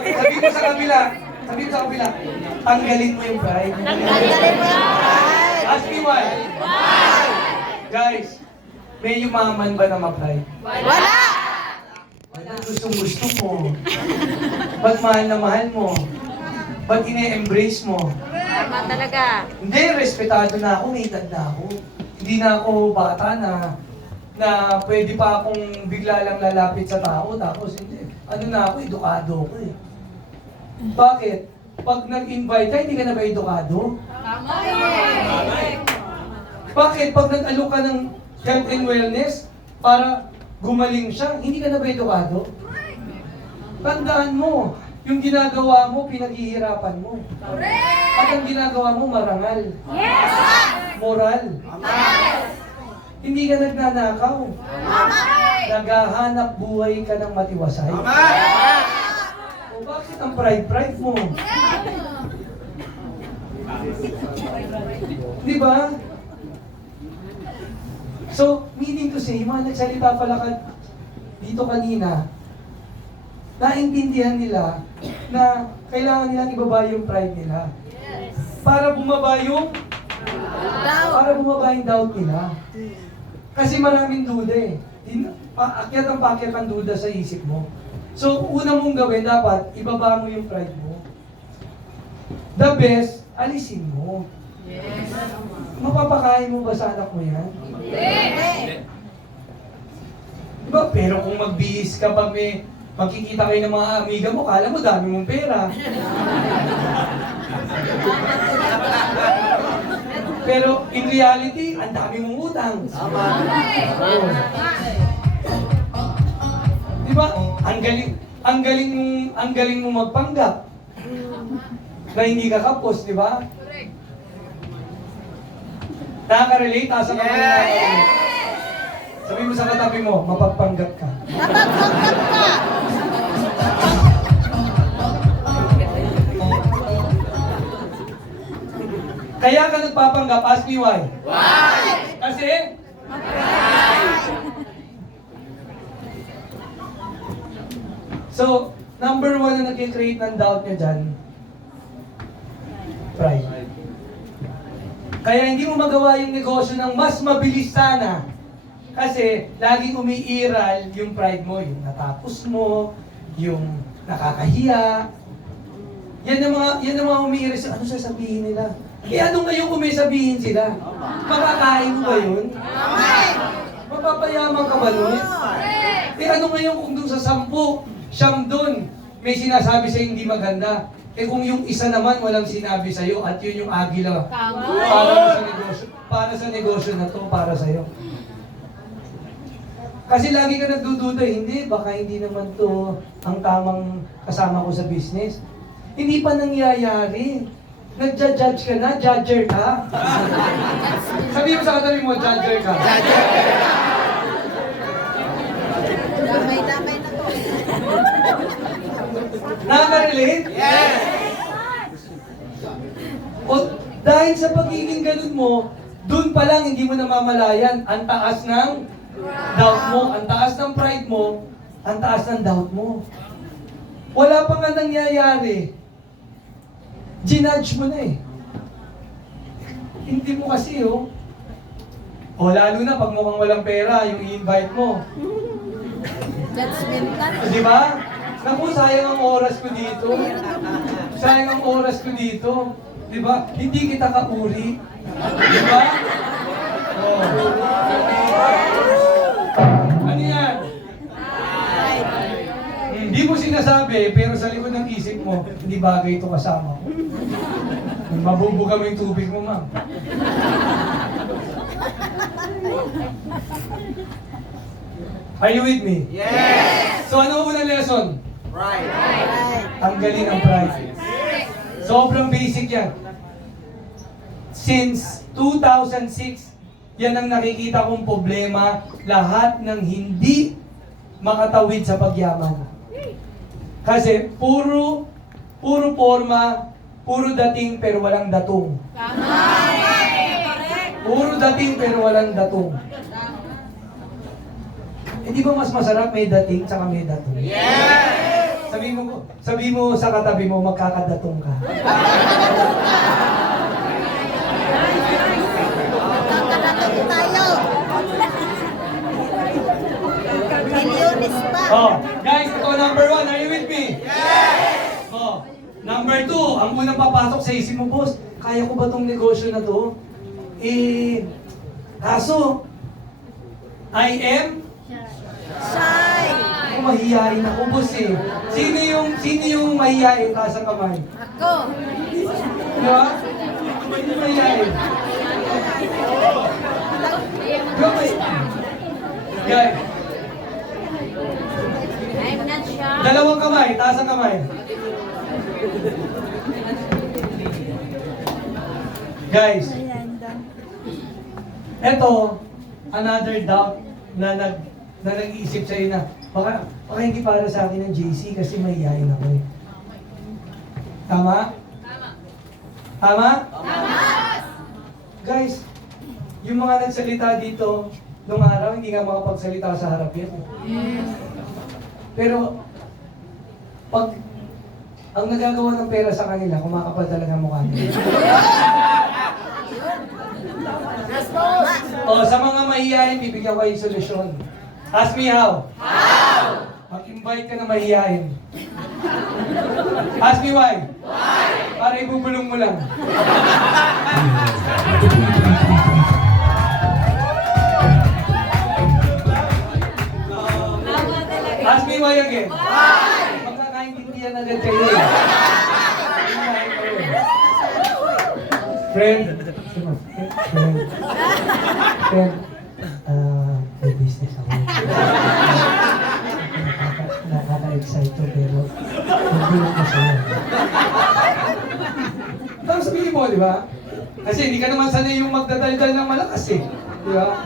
Sabi mo sa kabila. Sabi mo sa kabila. Tanggalin mo yung pride. Tanggalin mo yung pride. Ask me why. Guys, may yumaman ba na ma-pride? Wala! Ba't gusto mo? Ba't mahal na mahal mo? Ba't ine-embrace mo? Tama talaga. Hindi, respetado na ako, may edad na ako. Hindi na ako bata na pwede pa akong bigla lang lalapit sa tao, tapos hindi. Ano na ako, edukado ako eh. Bakit? Pag nag-invite ka, hindi ka na ba edukado? Tama. Bakit? Pag nag-alok ka ng health and wellness para gumaling siya, hindi ka na ba edukado? Tandaan mo, yung ginagawa mo, pinaghihirapan mo. At ang ginagawa mo, marangal. Yes! Moral. Hindi ka nagnanakaw. Naghahanap buhay ka ng matiwasay. O bakit ang pride mo? Di ba? So, meaning to say, mga nagsalita pala ka dito kanina, naintindihan nila na kailangan nilang ibaba yung pride nila. Para bumaba yung doubt nila. Kasi maraming duda eh. Paakyat ang duda sa isip mo. So, una mong gawin, dapat ibaba mo yung pride mo. The best, alisin mo. Mapapakain mo ba sa anak mo yan? Diba? Pero kung magbihis ka pag may magkikita kayo ng mga amiga mo, kala mo dami mong pera. Pero in reality, ang dami mong utang. Oh. Diba? Ang galing mong magpanggap. Na hindi ka kapos, di ba? Nakaka-relate? Asa ka yeah. Sabi mo sa katabi mo, mapagpanggap ka. Mapagpanggap ka! Kaya ka nagpapanggap, ask me why. Why? Kasi? So, number one na nag-create ng doubt nyo dyan, pride. Kaya hindi mo magawa yung negosyo ng mas mabilis sana. Kasi laging umiiral yung pride mo, yung natapos mo, yung nakakahiya. Yan ang mga umiiral sa ano sasabihin nila. Ano ngayon kung may sabihin sila? Makakain mo ba yun? Mapapayaman ka ba nun? Ano ngayon kung doon sa 10, siyam doon, may sinasabi sa hindi maganda. Kung yung isa naman walang sinabi sa'yo at yun yung agila para sa negosyo na to, para sa'yo. Kasi lagi ka nagdududa, hindi, baka hindi naman to ang tamang kasama ko sa business. Hindi pa nangyayari. Nagja-judge ka na, judger ka. Sabi mo sa katabi mo, judger ka. Damay-damay na to. Nakaka-relate? Yes! O dahil sa pagiging ganun mo, dun pa lang hindi mo namamalayan ang taas ng doubt mo, ang taas ng pride mo, ang taas ng doubt mo. Wala pa nga nangyayari. Ginudge mo na eh. Hindi mo kasi oh. O lalo na pag mukhang walang pera, yung i-invite mo. Judgmental. Di ba? Naku, sayang ang oras ko dito. Sayang ang oras ko dito. Di ba? Hindi kita kauri. Di ba? Oh. Ano yan? Hindi mo sinasabi, pero sa likod ng isip mo, hindi bagay ito kasama ko. Mabubuga mo yung tubig mo, ma'am. Are you with me? Yes! So ano ang unang lesson? Right. Ang galing ang pride. Sobrang basic yan. Since 2006, yan ang nakikita kong problema, lahat ng hindi makatawid sa pagyaman. Kasi puro forma, puro dating pero walang datong. Puro dating pero walang datong. Eh di ba mas masarap may dating tsaka may datong? Yes! Sabi Sabi mo sa katabi mo, magkakadatong ka. Magkakadatong tayo. Milyones pa. Oh, guys, ito number 1. Are you with me? Yes! Oh, number 2, ang unang papasok sa isip mo, boss, kaya ko ba tong negosyo na to? Kaso, I am Shy. ako mahihain ako, boss eh. Sino yung mahihain? Taas ang kamay. Ako. Di ba? Sino mahihain? Di ba may... Guys, I'm not shy. dalawang kamay, taas ang kamay. Guys, eto, another doubt na nag-iisip sa'yo na baka hindi para sa akin ng JC kasi mahihain ako eh. Tama? Tama? Guys, yung mga nagsalita dito nung araw, hindi nga makapagsalita sa harap yan. Pero, pag ang nagagawa ng pera sa kanila, kumakapal talaga ang mukha nila. O, sa mga mahihayin, bibigyan ko yung solusyon. Ask me how. How? Mag-invite ka na mahihayin. Ask me why. Why? Para ibubulong mo lang. Ask me why again. Why? Magkakaintindihan agad kayo eh. Friend, may business ako. Nakaka-excite to pero hindi ko sa'yo. Tapos sabihin mo, di ba? Kasi hindi ka naman sanay yung magdadaldal ng malakas eh. Di ba?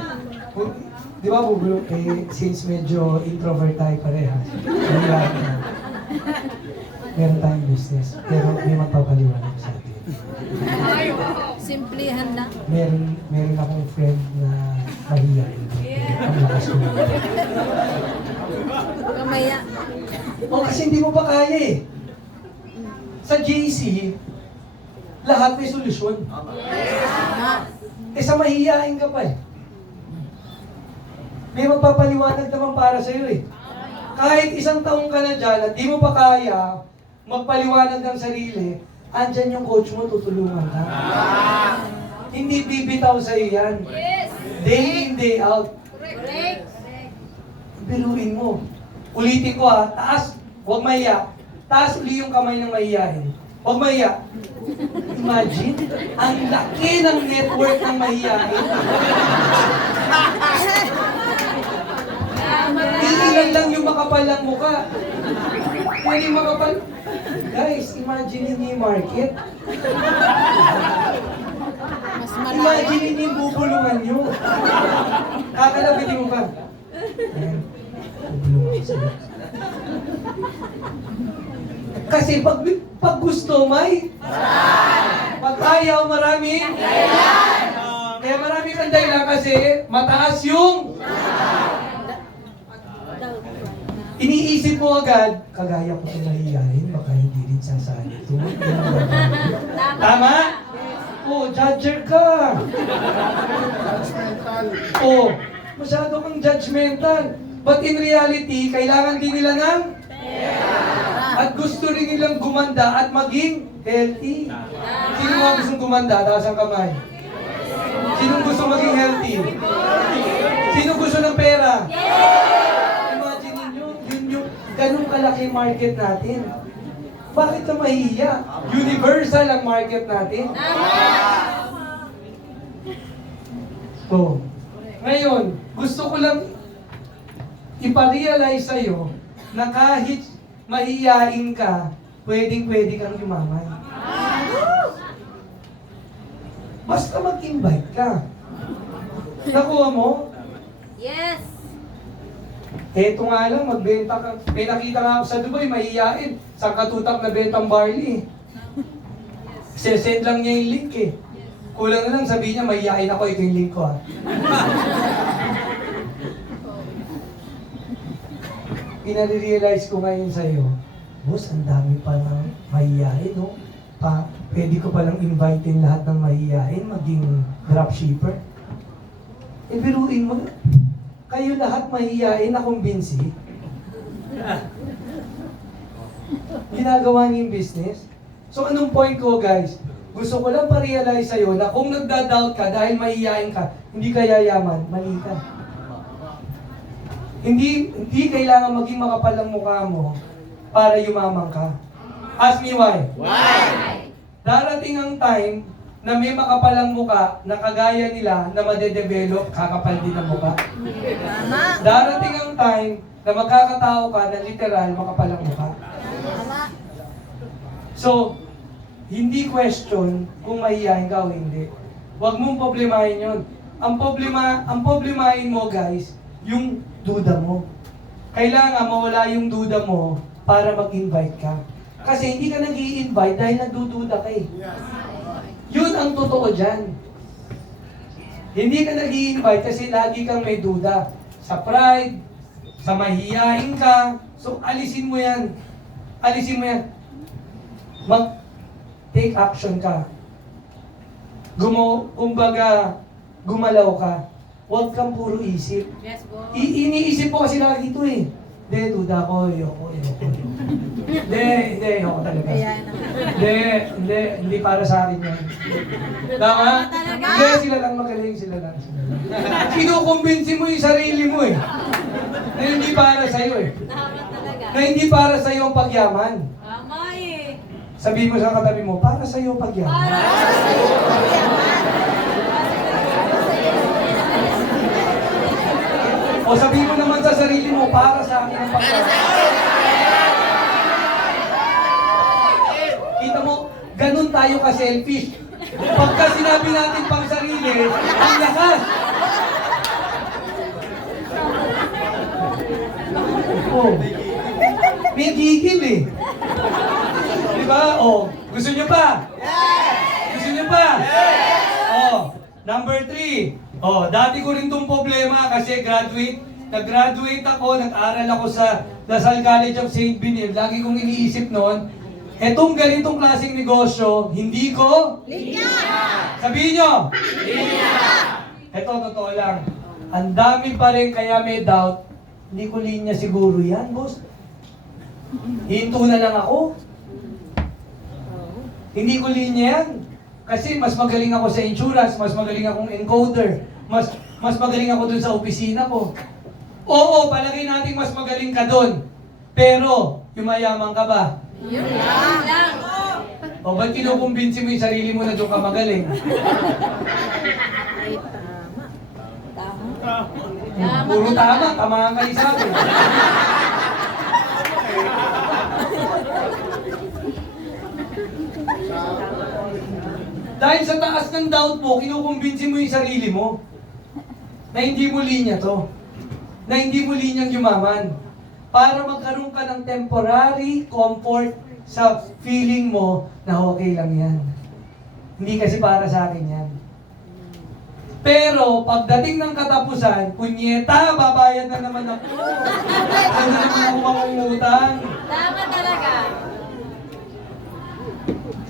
Di ba, bubulong? Eh, since medyo introvert tayo parehas, meron tayong business, pero may magpapaliwanag sa atin. Simplihan na. Meron akong friend na mahihayin. Ang lakas ko. Kamaya. O kasi hindi mo pa kaya eh. Sa JC, lahat may solusyon. Eh sa mahihayin ka pa eh. May magpapaliwanag naman para sa'yo eh. Kahit isang taong ka na dyan at di mo pa kaya magpaliwanag ng sarili, andyan yung coach mo, tutulungan ka. Hindi bibitaw sa'yo yan. Day in, day out. Correct. Biruin mo. Ulitin ko ha, taas, huwag mahiya. Taas uli yung kamay ng mahiyain. Huwag mahiya. Imagine, ang laki ng network ng mahiyain. Iilan lang yung makapalang muka. Pero yung makapal... Guys, imagine niyo yung market. Mas malaki. Imagine niyo yung bubulungan nyo. Kakalabitin mo pa. Ayan, bubulungan ko sa'yo. Kasi pag gusto may... Pag ayaw marami... Kaya marami kang dahilan kasi mataas yung... Iniisip mo agad, kagaya ko itong mahihayin, baka hindi rin sasali ito. Tama? Oh, judger ka. Oh, masyado kang judgmental. But in reality, kailangan din nila ng at gusto rin nilang gumanda at maging healthy. Sino mga gustong gumanda? Taas ang kamay. Sino gusto maging healthy? Sino gusto ng pera? Imagine niyo, yun yung ganun kalaki market natin. Bakit ka mahihiya? Universal ang market natin. So, ngayon, gusto ko lang iparealize sa'yo na kahit mahihiyain ka, pwedeng-pwede kang yumaman. Basta mag-invite ka. Nakuha mo? Yes. Eto nga lang, magbenta ka. May nakita nga ako sa Dubai, mahihiyain. Sa katutak na bentang barley. Send lang niya yung link eh. Kulang na lang sabihin niya, mahihiyain ako, ito yung link ko ha. Pinare-realize ko ngayon sa'yo boss, ang dami palang mahihiyain, no? Pwede ko palang invitein lahat ng mahihiyain, maging dropshipper. Eh, biruin mo, kayo lahat mahihiyain na kumbinsi. Ginagawa niyo yung business. So, anong point ko, guys? Gusto ko lang pa-realize sa'yo na kung nagda-doubt ka dahil mahihiyain ka, hindi ka yayaman, mali ka. Hindi kailangan maging makapal ang mukha mo para yumaman ka. Ask me why. Why? Darating ang time na may makapalang muka na kagaya nila na madedevelop, kakapal din ang muka. Tama. Darating ang time na magkakatao ka na literal makapalang muka. Tama. So, hindi question kung mahihayin ka o hindi. Huwag mong problemahin yun. Ang problemahin mo, guys, yung duda mo. Kailangan mawala yung duda mo para mag-invite ka. Kasi hindi ka nag-i-invite dahil nagdududa ka eh. Yun ang totoo dyan. Hindi ka nag-i-invite kasi lagi kang may duda. Sa pride, sa mahihiyain ka. So, alisin mo yan. Alisin mo yan. Take action ka. Kumbaga, gumalaw ka. Huwag kang puro isip. Yes, boss. Iniisip ko kasi lagi ito eh. Hindi, duda ko, ayoko. Hindi, ayoko talaga. Hindi para sa akin yan. Tama? Talaga? Hindi, sila lang magaling, sila lang. Kinukumbinsi mo yung sarili mo eh. Na hindi para sa'yo eh. Tama talaga. Na hindi para sa'yo ang pagyaman. Tama eh. Sabihin mo sa katabi mo, para sa'yo ang pagyaman. Para sa'yo. O sabihin mo naman sa sarili mo, para sa akin ang pagyaman. Kita mo, ganun tayo ka-selfish. Pagka sinabi natin pang sarili, ang lakas. Oh, may gigil eh. Diba? Oh, gusto nyo pa? Gusto nyo pa? Oh, number 3. Oh, dati ko rin tong problema kasi nag-graduate ako, nag-aral ako sa Lasal College of St. Benil. Lagi kong iniisip noon, etong ganitong klaseng negosyo, hindi ko linya! Sabihin nyo! Linya! Ito, totoo lang. Ang dami pa rin kaya may doubt. Hindi ko linya siguro yan, boss. Hinto na lang ako. Hindi ko linya yan. Kasi mas magaling ako sa insurance, mas magaling akong encoder, mas magaling ako dun sa opisina ko. Oo, palagay natin mas magaling ka dun. Pero, yumayaman ka ba? Yun lang. O ba't kinukumbinsi mo yung sarili mo na doon ka magaling? Ay, tama. Tama. Puro tama, tama kayo sa akin. Dahil sa taas ng doubt mo, kinukumbinsi mo yung sarili mo na hindi mo linya to. Na hindi mo linyang yumaman. Para magkaroon ka ng temporary comfort sa feeling mo na okay lang yan. Hindi kasi para sa akin yan. Pero pagdating ng katapusan, punyeta, babayad na naman ako. Ano na naman ako mangungutang. Tama talaga.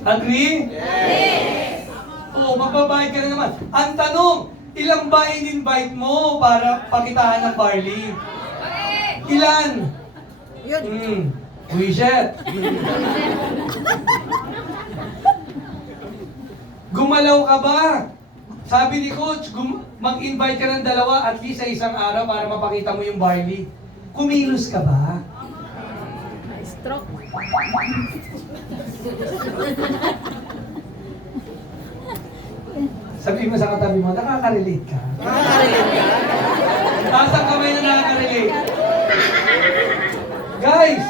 Agree? Yes. Oo, magbabayad ka na naman. Ang tanong, ilang ba in-invite mo para pakitaan ng barley? Ilan? Yun. Wishet. Gumalaw ka ba? Sabi ni Coach, mag-invite ka ng 2 at least sa isang araw para mapakita mo yung barley. Kumilos ka ba? Stroke. Sabi mo sa katabi mo, nakaka-relate ka? Taas ang kamay na nakaka-relate. Guys,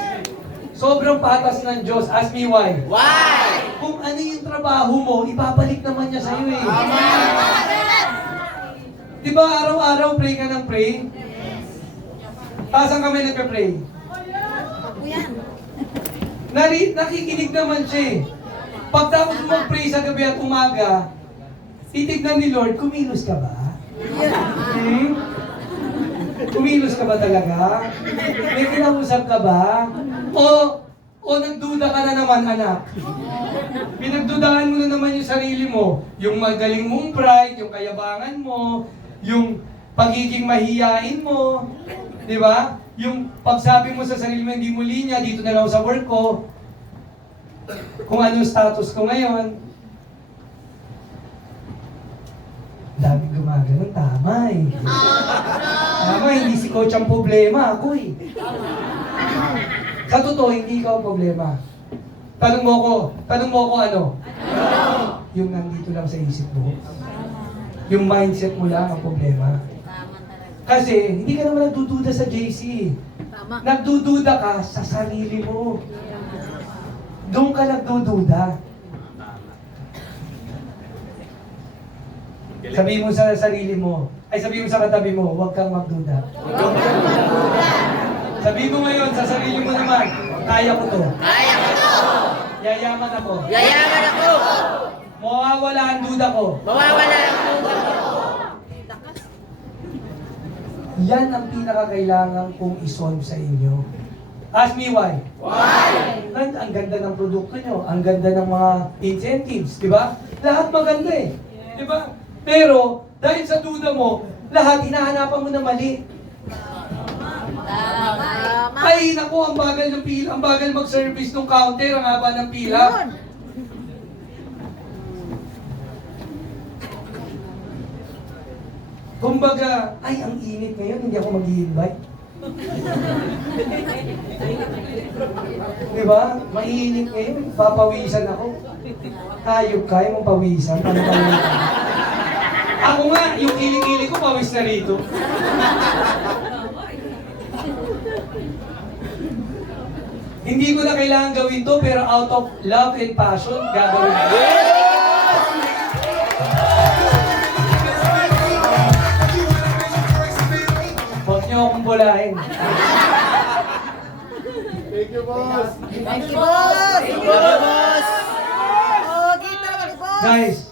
sobrang patas ng Diyos. Ask me why. Why? Kung ano yung trabaho mo, ibabalik naman niya sa'yo eh. Di ba araw-araw pray ka ng pray? Taas ang kamay nagpe-pray. Yan. Nakikinig naman siya eh. Pagtapos mo mag-pray sa gabi at umaga, titignan ni Lord, kumilos ka ba? Kumilos ka ba talaga? May kinausap ka ba? O nagduda ka na naman, anak? Pinagdudahan mo na naman yung sarili mo. Yung magaling mong pride, yung kayabangan mo, yung pagiging mahiyain mo, di ba? Yung pagsabi mo sa sarili mo, hindi mo linya, dito na lang ako sa work ko. Kung anong status ko ngayon. Daming gumagano, tama eh. Tama, hindi si coach ang problema, ako eh. Sa totoo, hindi ikaw ang problema. Tanong mo ko ano? Yung nandito lang sa isip mo. Yung mindset mo lang ang problema. Kasi, hindi ka naman nagdududa sa JC. Tama. Nagdududa ka sa sarili mo. Doon ka nagdududa. Sabihin mo sa sarili mo, ay sabihin mo sa katabi mo, huwag kang magduda. Sabihin mo ngayon sa sarili mo naman, kaya ko to. Kaya ko to! Yayaman ako. Yayaman ako! Mawawala ang duda ko. Mawawala ang duda ko! Yan ang pinakakailangan kong isolve sa inyo. Ask me why. Why? Ang ganda ng produkto nyo, ang ganda ng mga incentives, di ba? Lahat maganda eh. Di ba? Pero, dahil sa duda mo, lahat hinahanapan mo na mali. Tama. Ay, naku, ang bagal ng pila, ang bagal mag-service ng counter, ang haba ng pila. Yun. Kumbaga, ay, ang init ngayon, hindi ako mag-i-invite. Diba? Mainit ngayon, papawisan ako. Hayop, kaya mong pawisan. Paano pawisan? Ako nga, yung kiling-kiling ko, pawis na rito. Hindi ko na kailangan gawin to, pero out of love and passion, gagawin ko. Huwag niyo akong bulahin. Thank you, boss. Thank you, boss! Thank you, boss! Oh, kita ka ni boss! Guys,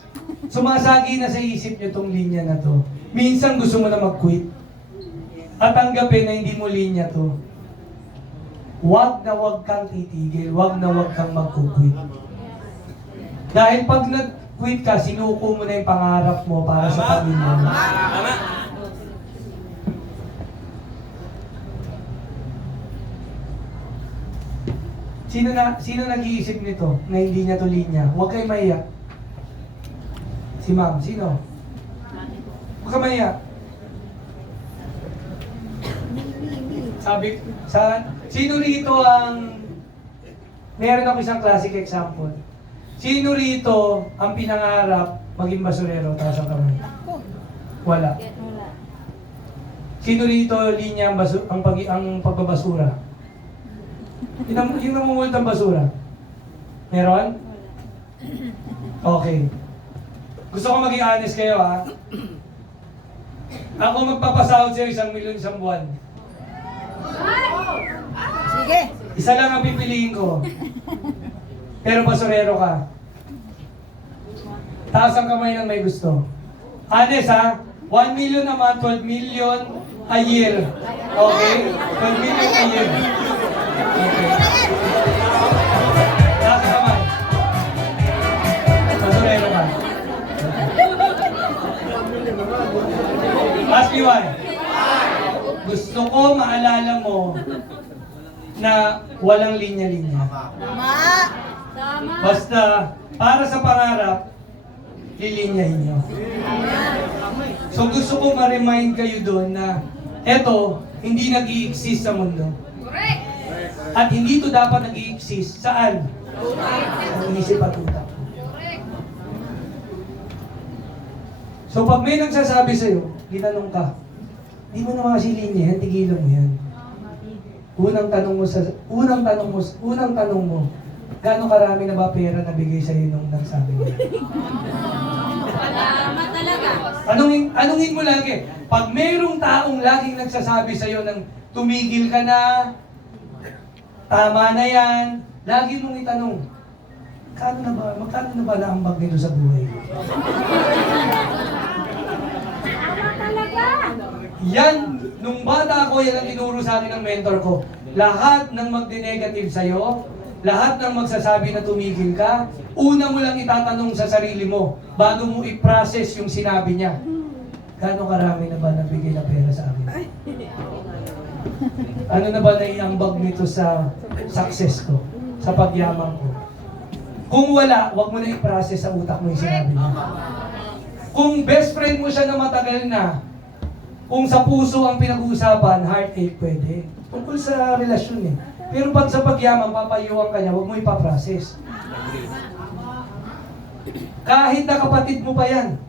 sumasagi na sa isip niyo tong linya na to. Minsan gusto mo na mag-quit. At tanggapin na hindi mo linya to. Huwag na huwag kang titigil. Huwag na huwag kang mag-quit. Dahil pag nag-quit ka, sinuko mo na yung pangarap mo para sa pamilya mo. Sino nag-iisip nito na hindi niya to linya? Huwag kayo maiyak. Si ma'am, sino? Huwag ka maiyak. Sino rito ang... Meron ako isang classic example. Sino rito ang pinangarap maging basurero? Taas ang kamay. Wala. Sino rito linya ang pagbabasura? Yung namumulot ng basura? Meron? Okay. Gusto ko maging honest kayo ha. Ako magpapasahod sa'yo 1 milyon isang buwan. Sige! Isa lang ang pipiliin ko. Pero basurero ka. Taas ang kamay ng may gusto. Honest ha? 1 million a month, 12 million a year. Okay? 12 million a year. Okay. Taas ang kamay. Basurero ka. Ask me why. Gusto ko maalala mo na walang linya-linya. Tama! Tama! Basta, para sa pangarap, lilinyahin nyo. So gusto ko ma-remind kayo doon na eto, hindi nag-i-exist sa mundo. At hindi to dapat nag-i-exist. Saan? Sa isip at utak. So pag may nagsasabi sa'yo, ginanong ka, di mo naman kasi linya yan, tigilan mo yan. Unang tanong mo, gaano karami na ba pera na bigay sa'yo nung nagsabi mo? Salamat talaga! Anungin mo lagi, pag mayroong taong laging nagsasabi sa'yo ng tumigil ka na, tama na yan, lagi mong itanong, magkano na ba naambag nito sa buhay? Yan, nung bata ako, yan ang tinuro sa akin ng mentor ko. Lahat ng magdi-negative sa'yo, lahat ng magsasabi na tumigil ka, una mo lang itatanong sa sarili mo, bago mo i-process yung sinabi niya. Gano'ng karami na ba nabigay na pera sa akin? Ano na ba naiambag nito sa success ko? Sa pagyaman ko? Kung wala, wag mo na i-process sa utak mo yung sinabi niya. Kung best friend mo siya na matagal na, kung sa puso ang pinag-uusapan, heartache pwede. Tungkol sa relasyon eh. Pero pag sa pagyaman, papayuhan ka niya, wag mo ipaprocess. Kahit na kapatid mo pa yan.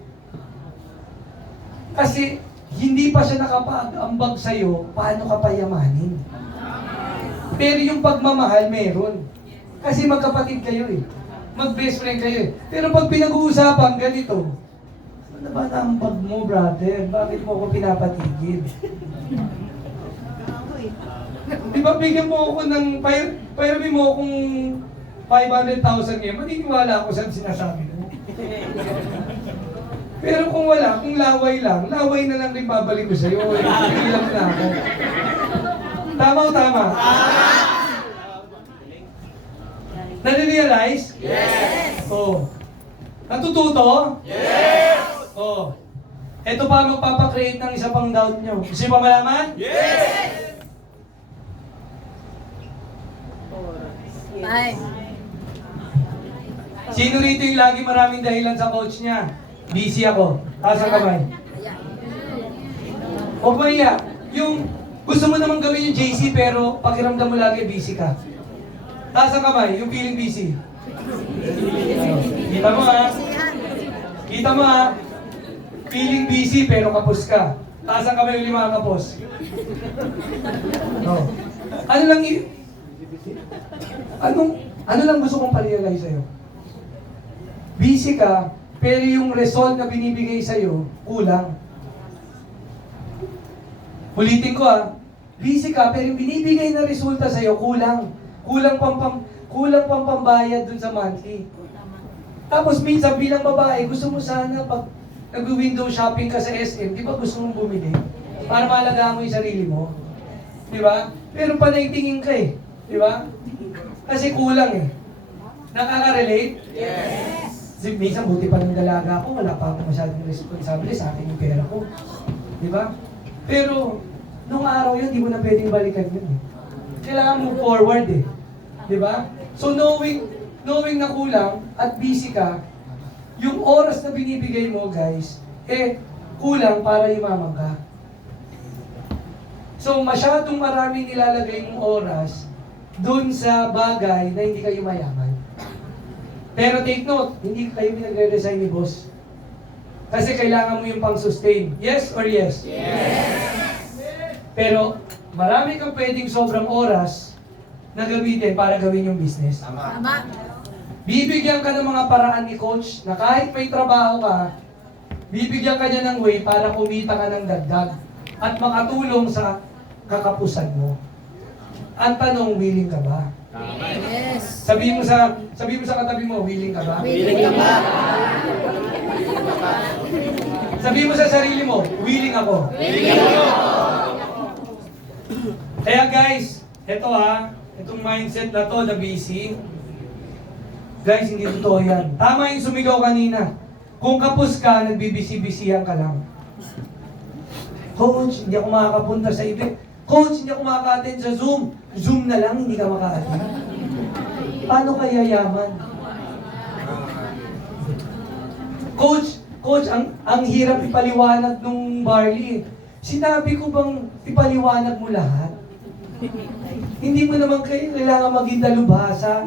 Kasi hindi pa siya nakapag-ambag sa'yo, paano ka payamanin? Pero yung pagmamahal, meron. Kasi magkapatid kayo eh. Mag-best friend kayo eh. Pero pag pinag-uusapan, ganito, ano ba naambag mo, brother? Bakit mo ako pinapatigil? Di ba bigyan mo ako ng, payramin mo akong 500,000 ngayon, maniniwala ako sa sinasabi mo. Pero kung wala, kung laway na lang rin babalik ko sa'yo. Hindi lang na ako. Tama o tama? Nare-realize? Yes! Oh. Natututo? Yes! Oh. Ito pa magpapakreate ng isa pang doubt nyo. Gusto pa malaman? Yes! Time. Sino rito yung lagi maraming dahilan sa coach niya? Busy ako. Taas ang kamay. Huwag mo iya. Yung gusto mo naman gawin yung JC pero pakiramdam mo lagi busy ka. Taas ang kamay, yung feeling busy. Kita mo ha? Kita mo ha? Feeling busy pero kapos ka. Taas ang kamay yung 5 kapos. No. Ano lang ano lang gusto kong pa-realize sa'yo? Busy ka, pero yung result na binibigay sa'yo, kulang. Ulitin ko busy ka, pero yung binibigay na resulta sa'yo, kulang. Kulang pang pambayad dun sa monthly. Tapos minsan bilang babae, gusto mo sana pag nag-window shopping ka sa SM, di ba gusto mong bumili? Para maalagaan mo yung sarili mo. Di ba? Pero panay tingin ka eh. Di ba? Kasi kulang eh. Nakaka-relate? Yes! Minsan buti pa ng dalaga ako, wala pa ako masyadong responsable sa akin yung pera ko. Di ba? Pero, nung araw yun, di mo na pwedeng balikan yun eh. Kailangan move forward eh. Di ba? So knowing na kulang at busy ka, yung oras na binibigay mo guys, kulang para yumaman ka. So masyadong maraming nilalagay mong oras doon sa bagay na hindi kayo mayaman. Pero take note, hindi kayo pinagre-resign ni boss. Kasi kailangan mo yung pang-sustain. Yes or yes? Yes! Pero marami kang pwedeng sobrang oras na gamitin para gawin yung business. Tama. Bibigyan ka ng mga paraan ni coach na kahit may trabaho ka, bibigyan ka niya ng way para kumita ka ng dagdag at makatulong sa kakapusan mo. Ang tanong, willing ka ba? Yes. Sabihin mo sa katabi mo, willing ka ba? Willing ka ba? Sabihin mo sa sarili mo, willing ako. Willing ako. Kaya guys, itong mindset na to, na busy, guys, hindi totoo yan. Tama yung sumigaw kanina. Kung kapos ka, nagbibisi-bisihan ka lang. Coach, hindi ako makakapunta sa event. Coach, hindi ako makaka-attend sa Zoom. Zoom na lang, hindi ka maka-attend. Paano kaya yaman? Coach, ang hirap ipaliwanag nung barley. Sinabi ko bang ipaliwanag mo lahat? Hindi mo naman kailangan maging dalubhasa.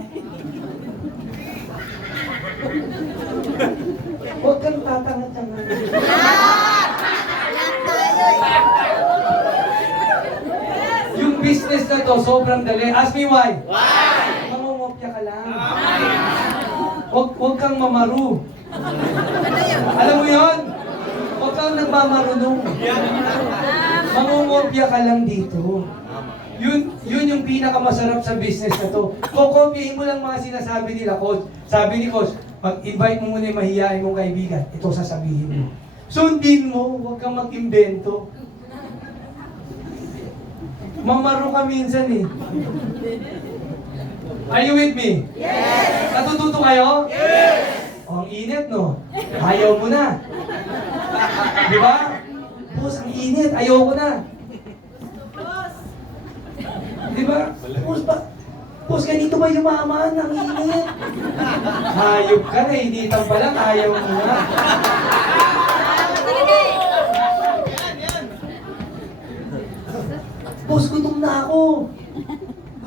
Huwag kang tatanga-tanga. Yung business na to, sobrang dali. Ask me why? Why? Mangungopya ka lang. Huwag kang mamaru. Alam mo yon? Huwag kang nagmamarunong. Mangungopya ka lang dito. Yun yung pinakamasarap sa business na to. Kokopyahin mo lang mga sinasabi nila, coach. Sabi ni coach, mag-invite mo muna yung mahihain mong kaibigan. Ito sasabihin mo. Sundin mo, huwag kang mag-imbento. Mamaro ka minsan eh. Are you with me? Yes! Natututo kayo? Yes! Oh, ang init, no? Ayaw mo na. Di ba? Boss, ang init. Ayaw ko na. Di ba? Boss, boss, ganito ba yumaman? Ang init. Hayop ka na. Initan pa lang. Ayaw mo na. Boss, gutom na ako.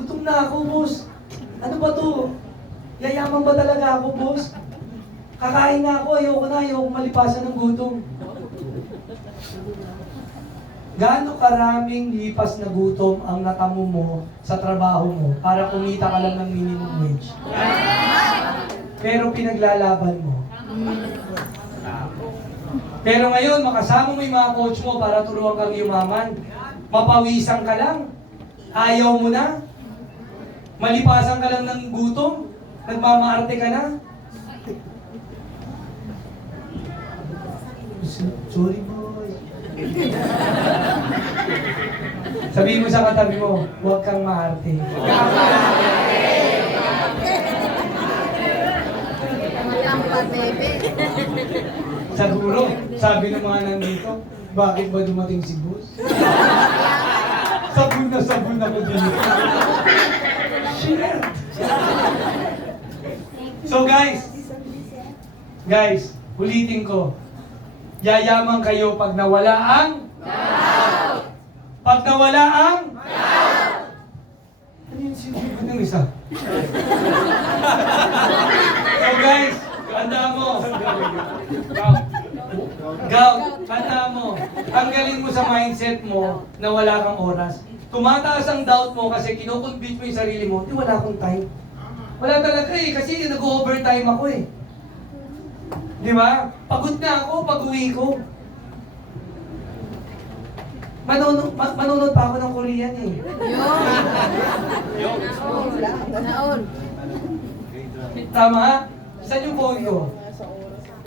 Gutom na ako, boss. Ano ba to? Yayaman ba talaga ako, boss? Kakain na ako, ayoko malipasan ng gutom. Gaano karaming lipas na gutom ang natamo mo sa trabaho mo para kumita ka lang ng minimum wage? Pero pinaglalaban mo. Pero ngayon, makasama mo yung mga coach mo para turuan kang yumaman. Mapawisan ka lang. Ayaw mo na. Malipasan ka lang ng gutom. Nagmamaarte ka na. Sorry, boy. Sabihin mo sa katabi mo, huwag kang maarte. Siguro, sabi ng mga nandito, bakit ba dumating si boss? Sabon na ako dito. Shit! So guys, ulitin ko. Yayaman kayo pag nawala ang doubt. Pag nawala ang doubt. Ano yung sinabi ng isa? So guys, tanda mo. Tanda mo. Tanggalin mo sa mindset mo na wala kang oras. Tumataas ang doubt mo kasi kinukonvince mo yung sarili mo, di wala akong time. Wala talaga kasi nag-overtime ako eh. Di ba? Pagod na ako pag-uwi ko. Manonood pa ako ng Korean eh. Naon. Tama? Saan yung phone ko?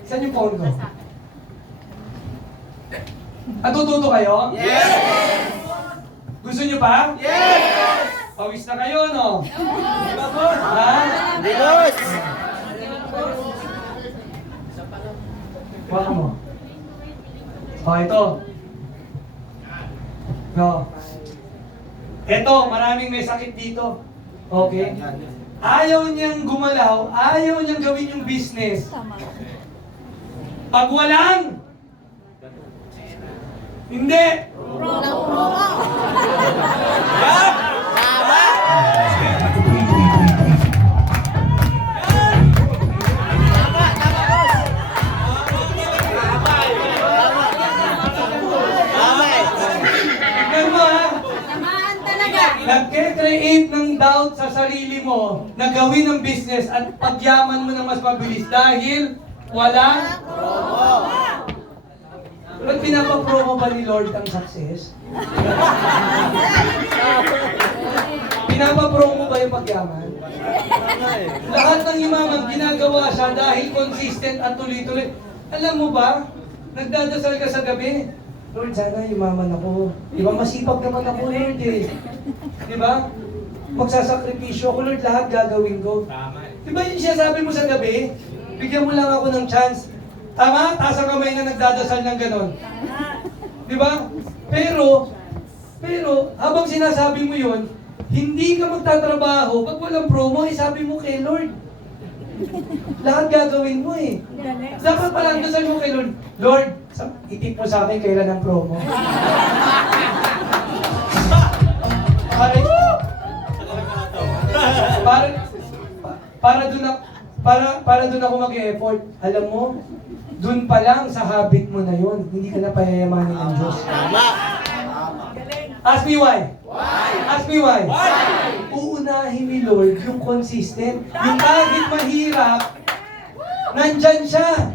Saan yung phone ko? Natututo kayo? Yes! Gusto nyo pa? Yes! Pawis na kayo, no? Ha? Boss! Wala mo. Ito. No. Ito, maraming may sakit dito. Okay? Ayaw niyang gumalaw, ayaw niyang gawin yung business. Pag walang, hindi. Nagke-create ng doubt sa sarili mo na gawin ang business at pagyaman mo na mas mabilis dahil walang promo. Ba't pinapapromo ba ni Lord ang success? Pinapapromo ba yung pagyaman? Lahat ng imaman ginagawa siya dahil consistent at tuloy-tuloy. Alam mo ba, nagdadasal ka sa gabi, Lord, sana yumaman ako. Di ba, masipag naman ako, Lord eh. Di ba? Magsasakripisyo ako, Lord, lahat gagawin ko. Di ba yung sinasabi mo sa gabi? Bigyan mo lang ako ng chance. Tama? Taas ang kamay na nagdadasal ng ganon. Di ba? Pero, habang sinasabi mo yun, hindi ka magtatrabaho pag walang promo, sabi mo kay Lord. Lahat gagawin mo eh. Dapat pala dasal mo kay Lord. Lord, itip mo sa akin kailan ang promo. Para doon ako mag-e-effort. Alam mo, doon pa lang sa habit mo na yun, hindi ka na payayamanin ng Diyos. Ask me why. Ask me why. Uunahin ni Lord yung consistent. Yung kahit mahirap, nandyan siya.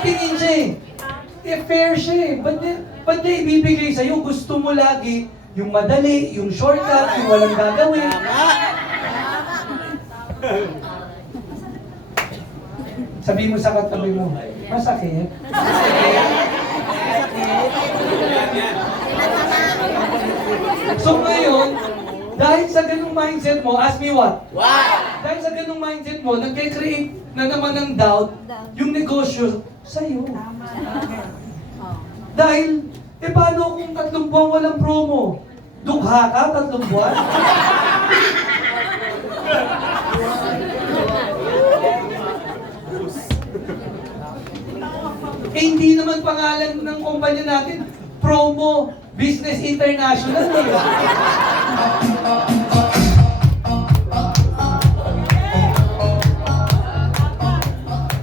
Tingin siya eh. Fair siya eh. Ba't niya ibibigay sa'yo? Gusto mo lagi yung madali, yung shortcut, yung walang gagawin. Sabi mo sa katabi mo, masakit. So ngayon, Dahil sa ganung mindset mo, ask me what? Why? Dahil sa ganung mindset mo, nagke-create na naman ng doubt yung negosyo sa'yo. Dahil, paano kung 3 buwan walang promo? Dukha ka, 3 buwan? Hindi naman pangalan ng kumpanya natin, Promo Business International.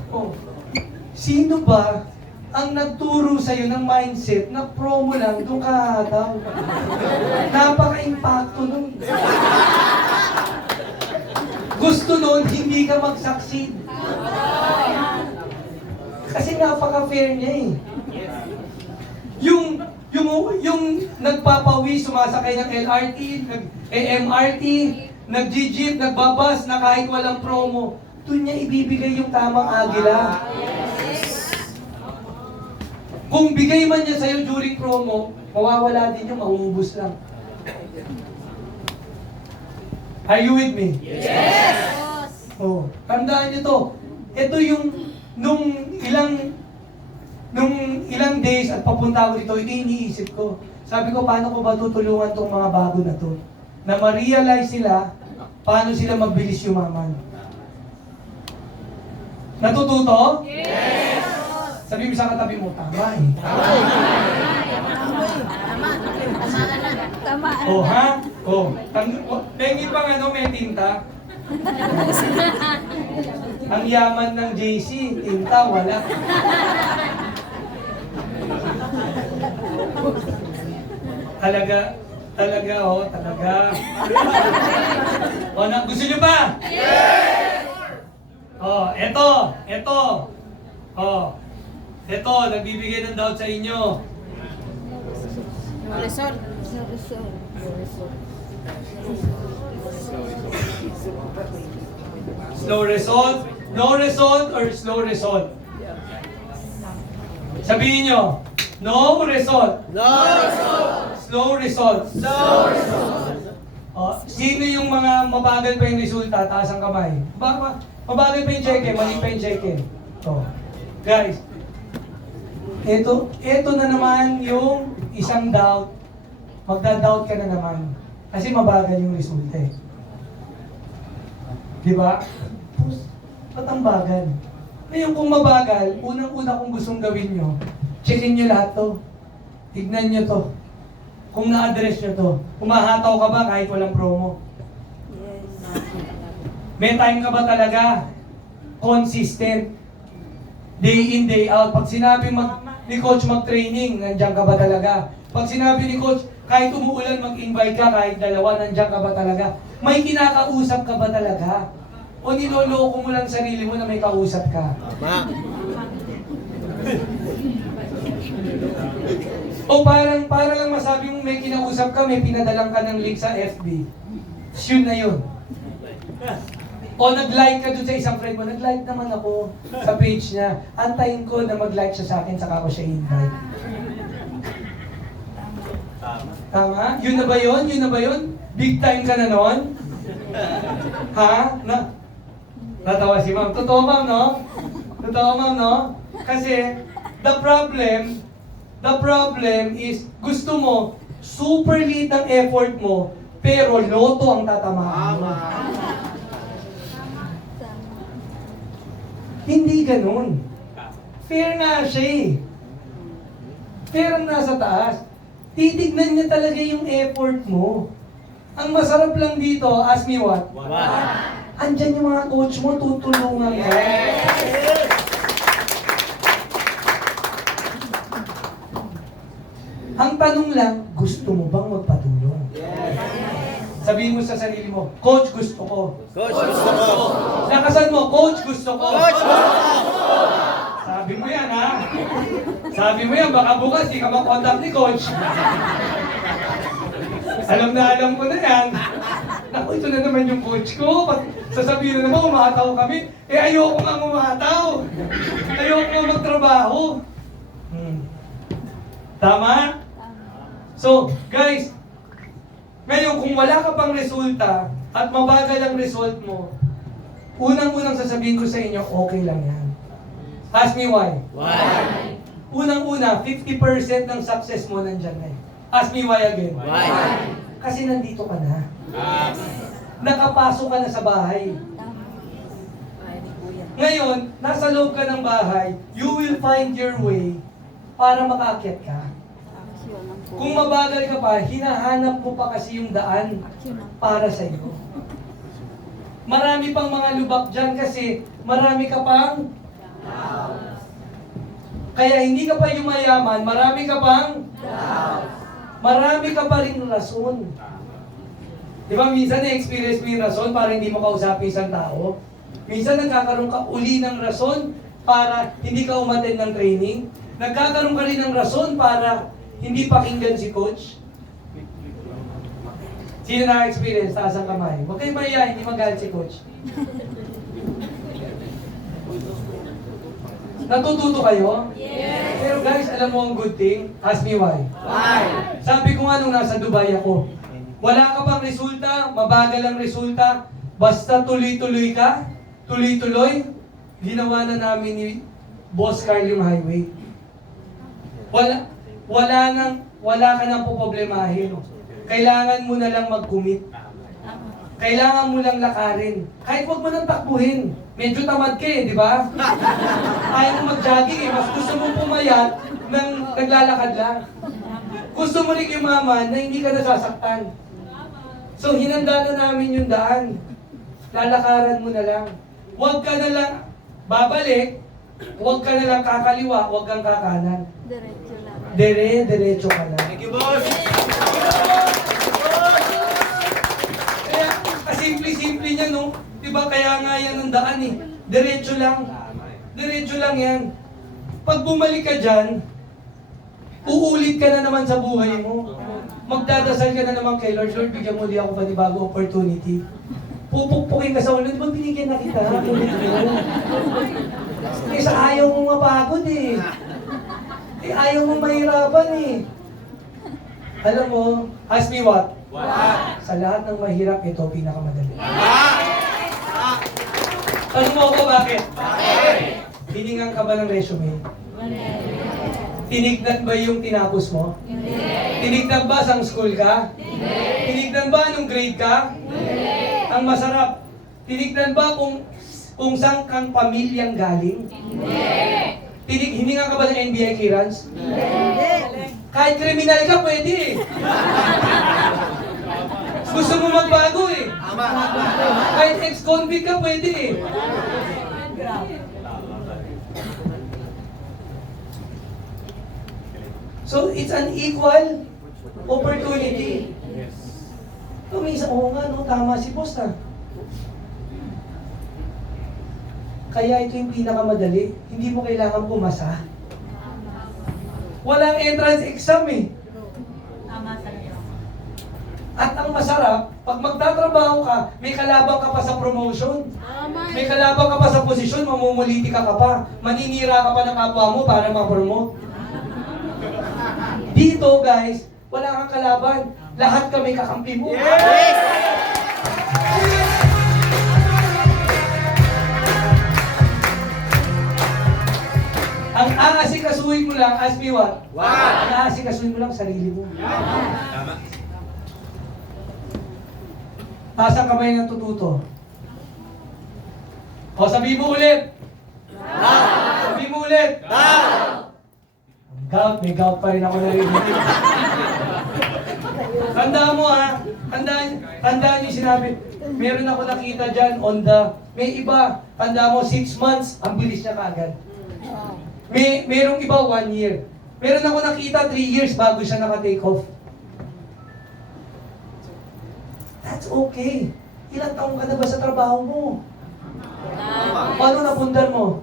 Oh, sino ba ang nagturo sa'yo ng mindset na promo lang, doon ka daw? Napaka-impacto nun. Gusto nun, hindi ka mag-succeed. Kasi napaka-fair niya eh. Yung nagpapawi, sumasakay ng LRT, nag-MRT, nag-jeep, nagbabas na kahit walang promo, doon niya ibibigay yung tamang agila. Kung bigay man niya sa'yo during promo, mawawala din yung mauubos lang. Are you with me? Yes! Oh, tandaan niyo to. Ito yung nung ilang days at papunta ako dito, ito yung iniisip ko. Sabi ko, paano ko ba tutulungan tong mga bago na to? Na ma-realize sila, paano sila mabilis yumaman. Natututo? Yes! Sabi mo sa katabi mo, tama eh. Tama. Oh, ha? Oh, pengi pang may tinta. Ang yaman ng JC, tinta, wala. Talaga, talaga. Gusto nyo ba? Yes! Eto. Eto, nagbibigay ng doubt sa inyo. Resort. Slow result? No result or slow result? Sabihin nyo, no result. No result. Slow result. Slow result. Sino yung mga mabagal pa yung resulta? Taas ang kamay. Mabagal pa yung cheque, mali pa yung cheque. Guys, ito na naman yung isang doubt. Magda-doubt ka na naman. Kasi mabagal yung resulta eh. Di ba? Ba't ang bagal? Ngayon kung mabagal, unang-una kung gustong gawin nyo, checkin nyo lahat to. Tignan nyo to. Kung na-address nyo to. Humahataw ka ba kahit walang promo? Yes. May time ka ba talaga? Consistent. Day in, day out. Pag sinabi ni coach mag-training, nandiyan ka ba talaga? Pag sinabi ni coach, kahit umuulan mag-invite ka, kahit 2, nandiyan ka ba talaga? May kinakausap ka ba talaga? O niloloko mo lang sarili mo na may kausap ka? O para lang masabi mo may kinausap ka, may pinadalang ka ng link sa FB. Yun na yun. O nag-like ka dun sa isang friend mo, nag-like naman ako sa page niya. Antayin ko na mag-like siya sa akin, saka ko siya invite. Tama? Yun na ba yun? Yun na ba yun? Big time ka na nun? Ha? Natawa si ma'am. Totoo ma'am, no? Totoo ma'am, no? Kasi, the problem is, gusto mo, super liit ng effort mo, pero loto ang tatamaan mo. Hindi ganun. Fair nga siya eh. Fair ang nasa taas. Titignan niya talaga yung effort mo. Ang masarap lang dito, ask me what? Andyan yung mga coach mo, tutulungan ka. Ang tanong lang, gusto mo bang magpatulong? Sabihin mo sa sarili mo, Coach, gusto ko. Coach, gusto ko. Lakasan mo, Coach, gusto ko. Coach, gusto ko. Sabi mo yan, ha? Sabi mo yan, baka bukas di ka makontak ni Coach. Alam ko na yan. Naku, ito na naman yung coach ko. Sasabihin na naman, umataw kami. Ayoko nga umataw. Ayoko nga magtrabaho. Tama? So, guys, Ngayon, kung wala ka pang resulta at mabagal ang result mo, unang-unang sasabihin ko sa inyo, okay lang yan. Ask me why. Why? Unang-una, 50% ng success mo nandyan na eh. Ask me why again. Why? Kasi nandito ka na. Nakapasok ka na sa bahay. Ngayon, nasa loob ka ng bahay, you will find your way para makaakyat ka. Kung mabagal ka pa, hinahanap mo pa kasi yung daan para sa iyo. Marami pang mga lubak dyan kasi marami ka pang kaya hindi ka pa yumayaman, marami ka pang marami ka pa rin rason. Di ba minsan na-experience mo yung rason para hindi mo kausapin isang tao? Minsan nagkakaroon ka uli ng rason para hindi ka umattend ng training. Nagkakaroon ka rin ng rason para hindi pakinggan si coach. Sino na-experience? Taas ang kamay. Huwag kayo mahiya, hindi magalit si coach. Natututo kayo? Yes! Pero guys, alam mo ang good thing? Ask me why. Why? Sabi ko nga nung nasa Dubai ako, wala ka pang resulta, mabagal ang resulta, basta tuloy-tuloy ka, tuloy-tuloy, ginawa na namin ni Boss Carl yung highway. Wala ka nang poproblemahin. Kailangan mo na lang mag-commit. Kailangan mo lang lakarin. Kahit huwag mo nang takbuhin. Medyo tamad ka eh, di ba? Ayaw mo mag-jogging eh. Mas gusto mo pumayat nang naglalakad lang. Gusto mo rin yumaman na hindi ka nasasaktan. So, hinanda na namin yung daan. Lalakaran mo na lang. Huwag ka na lang babalik. Huwag ka na lang kakaliwa. Huwag kang kakanan. Diretso lang. Diretso ka lang. Thank you, boss! Kaya, kasimple-simple niya, no? Diba, kaya nga yan ang daan eh. Diretso lang. Diretso lang yan. Pag bumalik ka dyan, uulit ka na naman sa buhay mo. Magdadasal ka na naman kay Lord. Lord, bigyan mo di ako panibagong opportunity. Pupukpukin ka sa ulo. Di ba binigyan na kita? Ulit mo. Kasi ayaw mo mapagod eh. Ayaw mo mahirapan eh. Alam mo, ask me what? What? Sa lahat ng mahirap, ito pinakamadali. Why? Tanong mo ako bakit? Bakit? Hiningan ka ba ng resume? Tinignan ba yung tinapos mo? Hindi. Tinignan ba sa school ka? Hindi. Tinignan ba anong grade ka? Hindi. Ang masarap, tinignan ba kung saan kang pamilyang galing? Hindi. Hiningan ka ba ng NBI clearance? Hindi. Kahit kriminal ka, pwede eh. Gusto mo magbago eh. Kahit ex-convict ka, pwede eh. So, it's an equal opportunity. So, may isa, oo nga, no, tama si boss na. Kaya ito yung pinakamadali. Hindi mo kailangan pumasa. Walang entrance exam eh. Tama sa iyo. At ang masarap, pag magtatrabaho ka, may kalabang ka pa sa promotion. Tama. May kalabang ka pa sa posisyon, mamumuliti ka pa. Maninira ka pa ng kapwa mo para ma-promote. Dito guys, wala kang kalaban. Lahat kami kakampi mo. Ang aasikasuhin mo lang, ask me what? Ang aasikasuhin mo lang, sarili mo. Tama. Taas ang kamay ng tututo. O, sabihin mo ulit. Sabihin mo ulit. Gout, may gout pa rin ako narinig. Tandaan mo ha, tandaan yung sinabi. Meron ako nakita dyan on the, may iba, tandaan mo 6 months, ang bilis niya kaagad. Merong iba 1 year. Meron ako nakita 3 years bago siya naka-take off. That's okay. Ilang taong ka na ba sa trabaho mo? Paano napundar mo?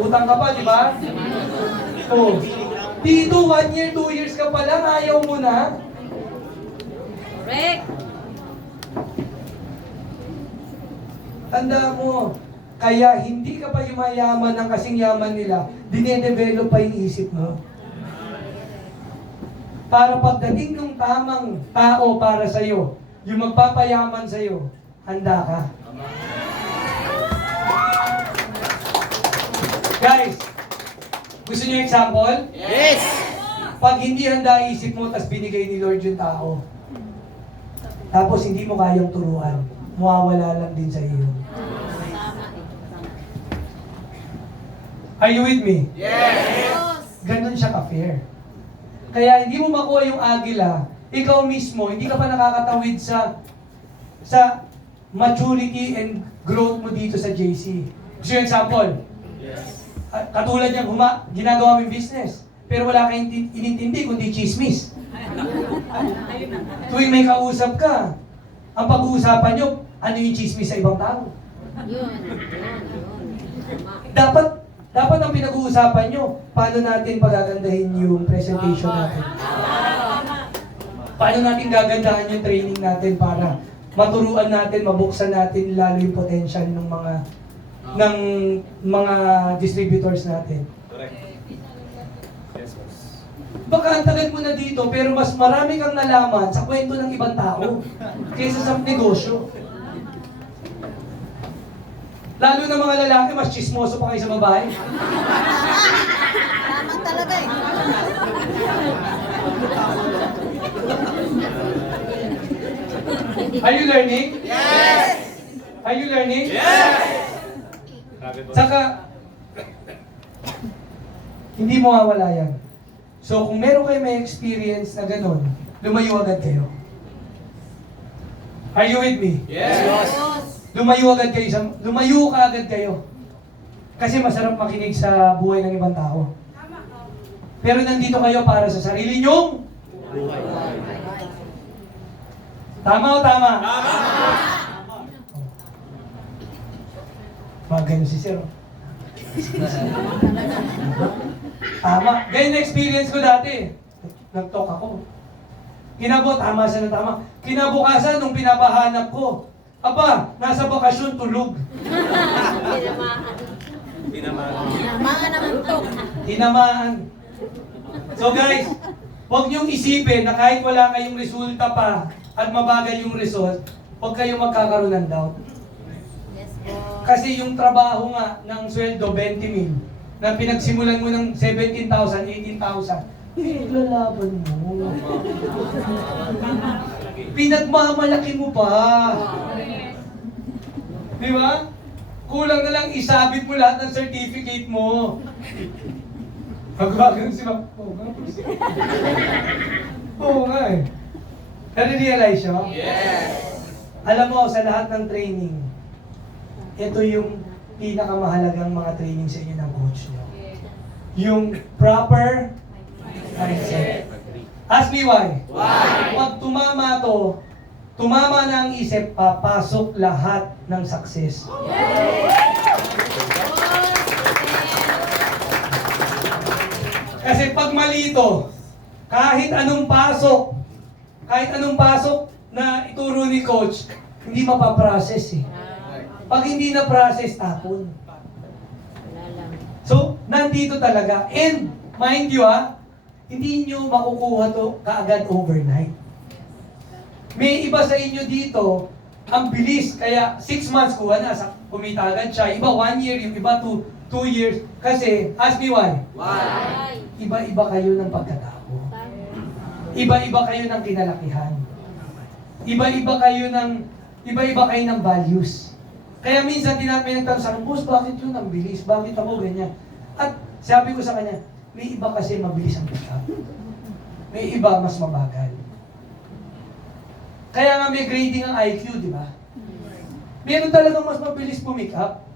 Utang ka pa, di ba? Oh. Dito, 1 year, 2 years ka pa lang, ayaw mo na. Correct. Tanda mo, kaya hindi ka pa yumayaman ng kasing yaman nila, dinedevelop pa yung isip mo. para pagdating ng tamang tao para sa'yo, yung magpapayaman sa'yo, handa ka. Guys, gusto niyo example? Yes! Pag hindi handa isip mo, tas binigay ni Lord yung tao, tapos hindi mo kayang turuan, mawawala lang din sa iyo. Are you with me? Yes! Ganon siya ka-fair. Kaya hindi mo makuha yung agila, ikaw mismo, hindi ka pa nakakatawid sa maturity and growth mo dito sa JC. Gusto yung example? Yes. Katulad niyang ginagawa mo yung business, pero wala kang inintindi kundi chismis. Tuwing may kausap ka, ang pag-uusapan niyo, ano yung chismis sa ibang tao? Yun. Dapat ang pinag-uusapan nyo, paano natin pagagandahin yung presentation natin. Paano natin gagandahan yung training natin para maturuan natin, mabuksan natin lalo yung potential ng mga distributors natin. Correct. Yes, boss. Baka ang tagal mo na dito, pero mas marami kang nalaman sa kwento ng ibang tao kaysa sa negosyo. Lalo na mga lalaki, mas chismoso pa kayo sa babae. Tama talaga eh. Are you learning? Yes! Are you learning? Yes! Grabe, boss. Saka, hindi mo mawawala yan. So, kung meron kayo may experience na ganun, lumayo agad kayo. Are you with me? Yes! Lumayo ka agad kayo. Kasi masarap makinig sa buhay ng ibang tao. Pero nandito kayo para sa sarili nyong tama o tama? Magano si Sir. Tama. Ganyan na experience ko dati. Nag-talk ako. Tama siya na tama. Kinabukasan, nung pinapahanap ko, aba, nasa bakasyon, tulog. Tinamaan naman to. Tinamaan. So guys, huwag niyong isipin na kahit wala kayong resulta pa at mabagal yung result, huwag kayong magkakaroon ng doubt. Yes, boss. Kasi yung trabaho nga ng sweldo, 20,000, na pinagsimulan mo ng 17,000, 18,000, lalaban mo. Pinagmamalaki mo pa. Di ba? Kulang na lang isabit mo lahat ng certificate mo. Magbagang si Mac. Oo nga. Oo nga eh. Nare-realize siya? Yes! Alam mo, sa lahat ng training, ito yung pinakamahalagang mga training sa inyo ng coach nyo. Yung proper mindset. Ask me why. Why? Pag tumama na ang isip, papasok lahat ng success. Kasi pag mali ito, kahit anong pasok na ituro ni coach, hindi mapaprocess eh. Pag hindi na-process, tapon. So, nandito talaga. And, mind you hindi nyo makukuha to kaagad overnight. May iba sa inyo dito, ang bilis. Kaya 6 months kuha na, kumita agad siya. Iba 1 year, yung iba 2 years. Kasi, ask me why? Why? Iba-iba kayo ng pagkatao. Iba-iba kayo ng kinalakihan. Iba-iba kayo ng values. Kaya minsan may nagtanong sa akin, boss, bakit yun ang bilis? Bakit ako ganyan? At sabi ko sa kanya, may iba kasi mabilis ang pick up. May iba mas mabagal. Kaya nga may grading ang IQ, di ba? Meron talagang mas mabilis pumick up.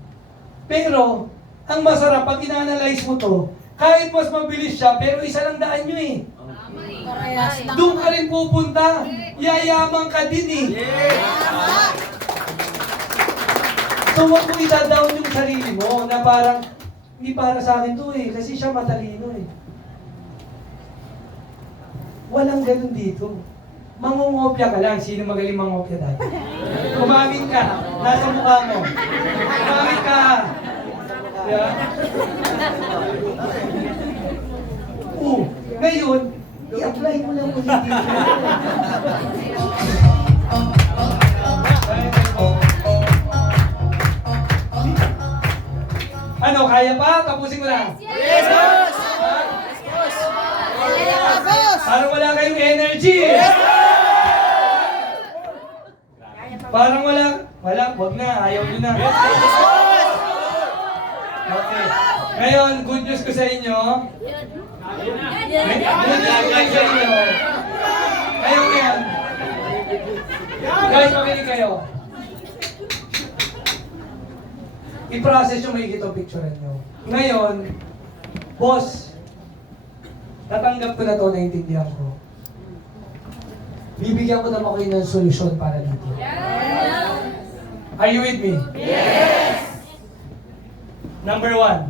Pero, ang masarap, pag ina-analyze mo to, kahit mas mabilis siya, pero isa lang daan nyo eh. Parehas lang. Doon ka rin pupunta. Yayaman ka din eh. So wag mo ita-down yung sarili mo na parang, hindi para sa akin to eh, kasi siya matalino eh. Walang ganun dito. Mangungopya ka lang. Sino magaling mangopya dati? Umamin ka. Nasa mukha mo. Umamin ka. Yeah? Ngayon, I-apply mo lang ulit dito. Ano, kaya pa? Tapusin mo lang. Yes, boss! Ha? Kaya ka, boss! Parang wala kayong energy. Parang wag na, ayaw nyo na. Okay. Ngayon, good news ko sa inyo. Good news ko lang sa inyo. Ngayon. Guys, makinig kayo. I-process yung may itong picturean nyo. Ngayon, boss, natanggap ko na to, naintindihan ko. Bibigyan ko naman kayo ng solusyon para dito. Are you with me? Yes! Number 1.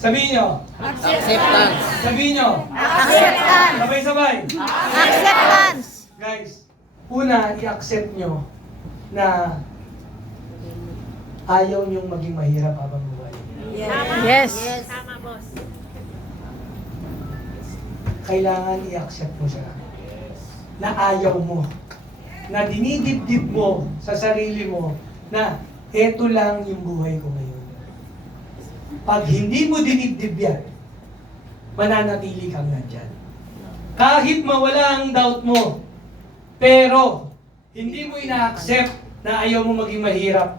Sabihin nyo. Acceptance! Sabihin nyo. Acceptance! Sabay-sabay. Acceptance! Guys, una, i-accept nyo na ayaw nyong maging mahirap habang buhay. Yes! Kailangan i-accept mo siya. Na ayaw mo. Na dinidibdib mo sa sarili mo na eto lang yung buhay ko ngayon. Pag hindi mo dinibdib yan, mananatili kang nandyan. Kahit mawala ang doubt mo, pero hindi mo ina-accept na ayaw mo maging mahirap.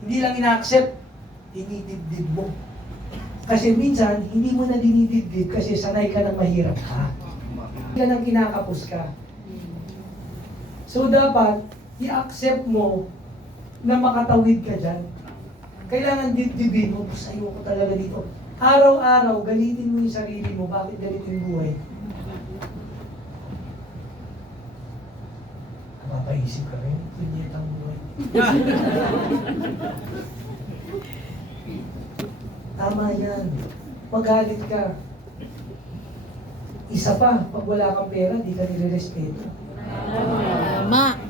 Hindi lang ina-accept, dinidibdib mo. Kasi minsan, hindi mo na dinidibdib kasi sanay ka ng mahirap ka. Hindi ka nang kinakapos ka. So dapat, i-accept mo na makatawid ka dyan. Kailangan dibdibin mo, basta ayoko talaga dito. Araw-araw, galitin mo yung sarili mo, bakit ganito yung buhay? Napapaisip ka rin, kunyet ang buhay. Tama yan. Magalit ka. Isa pa, pag wala kang pera, di ka nire-respeto. Tama!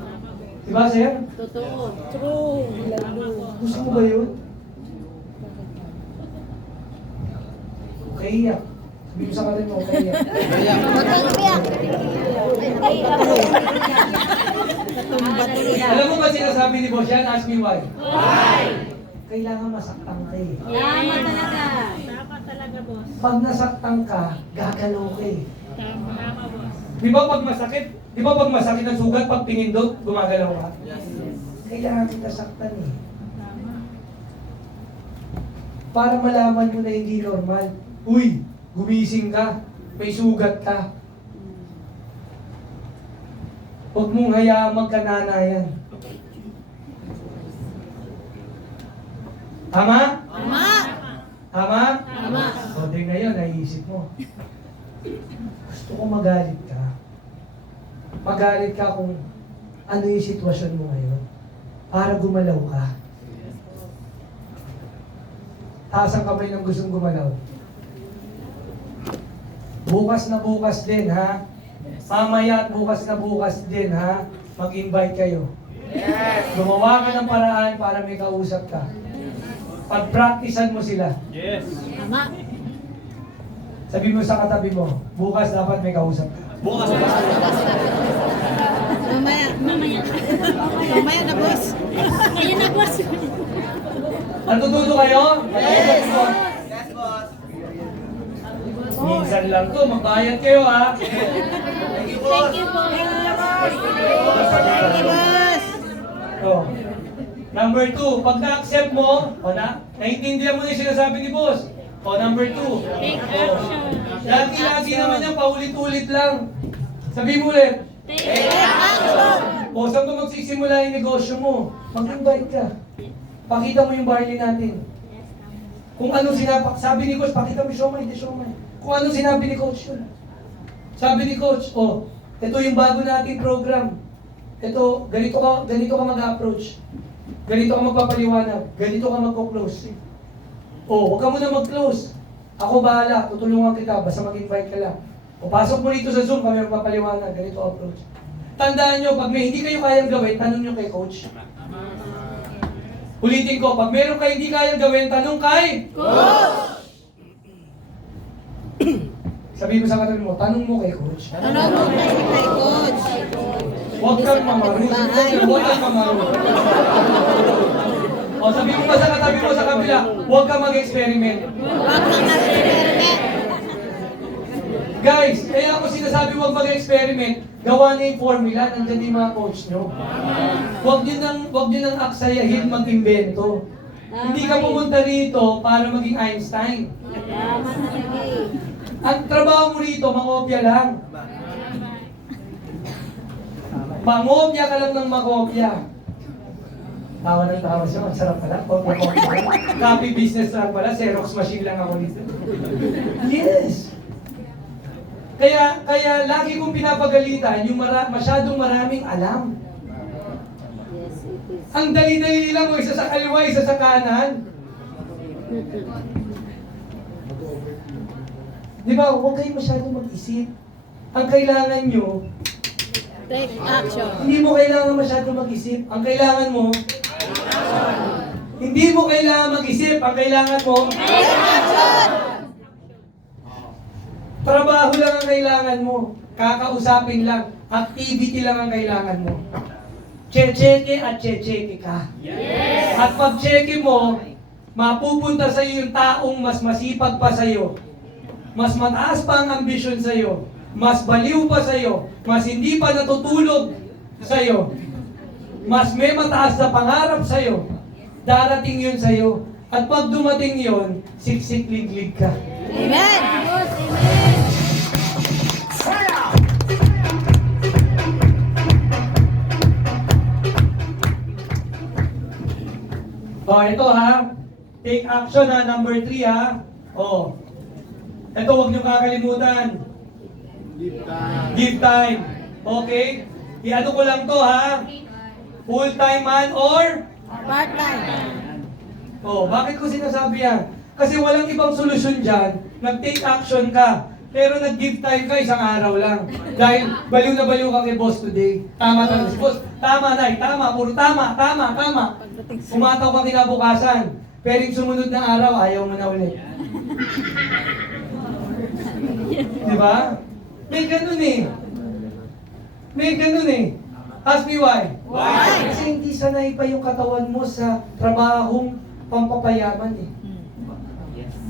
Diba, sir? Totoo! True! Gusto mo ba yun? Okay, iyak. Sabi mo sa kanin mo, okay, iyak. Alam mo ba sinasabi ni Boss yan? Ask me why. Kailangan masaktan ka eh. Tama talaga. Pag nasaktan ka, gagalaw ka eh. Tama, boss. Di ba pag masakit ang sugat, pag pinindot, gumagalaw ka? Kailangan kita saktan eh. Para malaman mo na hindi normal. Uy, gumising ka, may sugat ka. Huwag mong hayaang magkananayan. Tama? Tama! Tama? Tama! O, din ngayon, naiisip mo. Gusto ko magalit ka. Magalit ka kung ano yung sitwasyon mo ngayon. Para gumalaw ka. Taas ang kamay ng gustong gumalaw. Bukas na bukas din, ha? Mamaya at bukas na bukas din, ha? Mag-invite kayo. Gumawa ka ng paraan para may kausap ka. Pag-practicean mo sila. Tama! Sabi mo sa katabi mo, bukas dapat may kausap ka. Mamaya! Mamaya na, boss! Ayun na, boss. Natututo kayo? Yes! Yes, boss! Minsan lang to, magbayad kayo, ha? Thank you, boss. Thank you, boss! So, number 2, pag na-accept mo, naiintindihan mo na yung sinasabi ni boss. O, number 2. Take action. Lagi naman yan, paulit-ulit lang. Sabi mo ulit. Take action. O, saan ka magsisimula yung negosyo mo? Mag-invite ka. Pakita mo yung barley natin. Kung ano sabi ni Coach, pakita mo siomay, di siomay. Kung ano sinabi ni Coach yun. Sabi ni Coach, ito yung bago nating program. Ito, ganito ka mag-approach. Ganito ka magpapaliwanag. Ganito ka magko-close. Huwag ka muna mag-close. Ako bahala, tutulungan kita, basta mag-invite ka lang. Pasok mo dito sa Zoom, kami magpapaliwanag. Ganito approach. Tandaan nyo, pag may hindi kayo kayang gawin, tanong nyo kay Coach. Ulitin ko, pag meron kayo hindi kayang gawin, tanong kay sabi mo sa katabi mo, tanong mo kay coach. Tanong mo kasi kay coach. Huwag kang mamaru. Huwag kang mamaru. O, sabi mo pa sa katabi mo sa kabila, huwag kang mag-experiment. Huwag kang mag-experiment. Guys, kaya ako sinasabi huwag mag-experiment, gawa na yung formula, nandiyan yung mga coach nyo. Huwag nyo nang aksayahin mag-invento. Hindi ka pumunta rito para maging Einstein. Tama na lagi. Ang trabaho mo rito, mangopya lang. Mangopya ka lang ng mangopya. Tawa ng tawa siya, ang sarap pala. Copy business lang pala, Xerox machine lang ako dito. Yes! Kaya lagi kong pinapagalitan yung masyadong maraming alam. Yes, it is. Ang dali-dali lang mo, isa sa kaliwa, isa sa kanan. Di ba, huwag kayo masyadong mag-isip. Ang kailangan nyo, Take action. hindi mo kailangan masyadong mag-isip. Ang kailangan mo, hindi mo kailangan mag-isip. Ang kailangan mo, Take action. trabaho lang ang kailangan mo. Kakausapin lang. Activity lang ang kailangan mo. Che-cheke at che-cheke ka. At pag cheke mo, mapupunta sa iyo yung taong mas masipag pa sa iyo. Mas mataas pa ang ambisyon sa iyo. Mas baliw pa sa iyo. Mas hindi pa natutulog sa iyo. Mas may mataas na pangarap sa iyo. Darating yun sa iyo. At pag dumating yun, siksik-liglig ka. Amen. Ito ha. Take action ha. Number 3 ha. Ito, huwag niyo kakalimutan. Give time. Okay? I-ano ko lang to ha. Full-time man or? Part-time. Bakit ko sinasabi yan? Kasi walang ibang solusyon dyan. Nag-take action ka. Pero nag-give time ka isang araw lang. Dahil baliw na baliw ka kay boss today. Tama talaga si boss. Tama na, tama. Puro tama. Umataw ka kinabukasan. Pero yung sumunod na araw, ayaw mo na ulit. Di ba? May ganun eh. Ask me why? Why? Kasi hindi sanay pa yung katawan mo sa trabahong pampapayaman eh.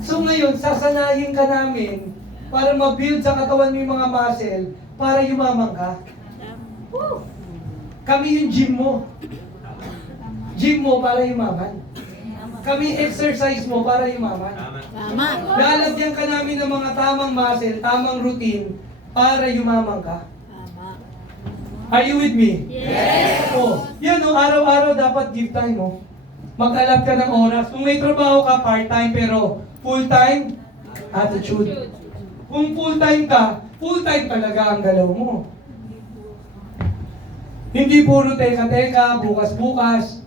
So ngayon, sasanayin ka namin para ma-build sa katawan mo yung mga muscle para yumaman ka. Kami yung gym mo. Gym mo para yumaman. Kami exercise mo para yumaman. Tama. Lalagyan ka namin ng mga tamang muscle, tamang routine para yumaman ka. Tama. Are you with me? Yes! Yan araw-araw dapat give time mo. Mag-alap ka ng oras. Kung may trabaho ka, part-time, pero full-time, attitude. Kung full-time ka, full-time talaga ang galaw mo. Hindi puro teka-teka, bukas-bukas.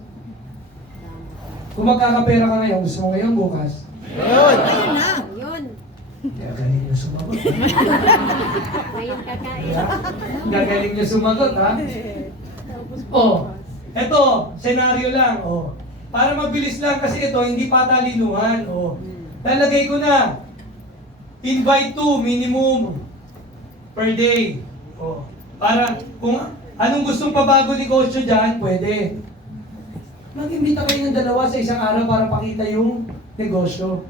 Kung magkakapera ka ngayon, gusto mo ngayon bukas. Ayun na. Yun. Gagaling nyo sumagot. Ayun kakain. Gagaling nyo sumagot, ha? Eto, senaryo lang. Para mabilis lang kasi ito, hindi patalinuhan. Lalagay ko na. Invite 2, minimum per day. Para kung anong gustong pabago ni Coach dyan, pwede. Mag-imbita kayo ng dalawa sa isang araw para pakita yung negosyo.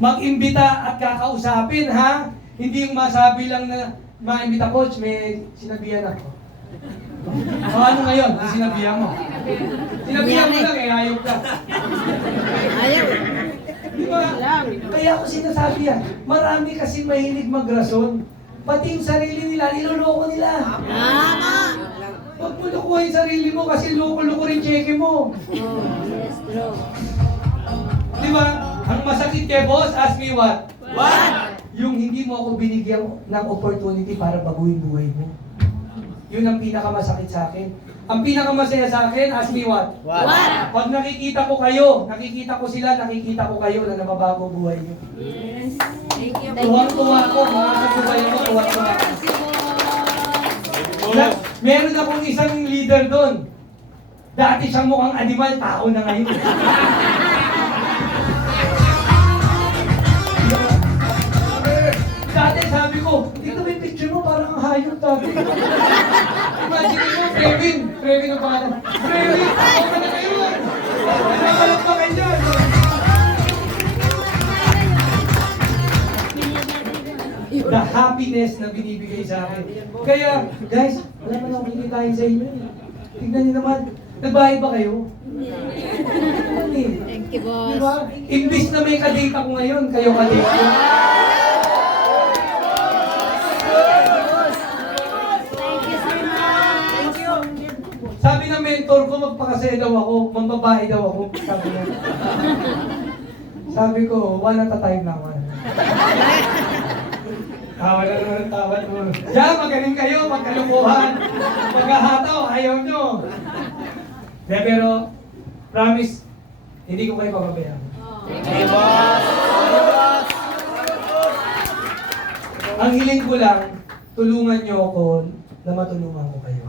Mag-imbita at kakausapin, ha? Hindi yung masabi lang na ma-imbita, Coach, may sinabihan ako. Ano ngayon? May sinabihan mo. Sinabihan mo lang ayok ka. Ayaw. Di ba? Kaya ako sinasabi yan. Marami kasi mahilig magrason. Pati yung sarili nila, niloloko nila. Tama. Huwag mo lukuhin yung sarili mo kasi loko-loko rin cheque mo. Yes, true. Di ba? Ang masakit kay boss, ask me what? What? Yung hindi mo ako binigyan ng opportunity para baguhin buhay mo. Yun ang pinakamasakit sa akin. Ang pinakamasaya sa akin, ask me what? What? Pag nakikita ko kayo, nakikita ko sila, nakikita ko kayo na nababago buhay niyo. Yes. Thank you. Tuwang-tuwa ko, mga kasubay mo, tuwang-tuwa ko. Meron akong isang leader doon. Dati siyang mukhang animal, tao na ngayon. Dati sabi ko, tingnan mo yung picture mo, parang ang hayop dati. Imagine mo, Brevin ang pangalan. Brevin, ako ka na ngayon. Nakalat pa kayo dyan. The happiness na binibigay sa akin. Kaya, guys, wala man ako kinitahin sa inyo. Tignan niyo naman, nagbayad ba kayo? Thank you, boss. Diba? Imbis na may kadate ako ngayon, kayo kadate ko. Thank you so much. Sabi ng mentor ko, magpakasaya daw ako, mambabae daw ako. Sabi niya. Sabi ko, one at a time naman. Tawa na naman, tawa mo. Diyan, magaling kayo, magkalukuhan. Maghahataw, ayaw nyo. De, pero, promise, hindi ko kayo pababayaan. Ang hiling ko lang, tulungan nyo ako na matulungan ko kayo.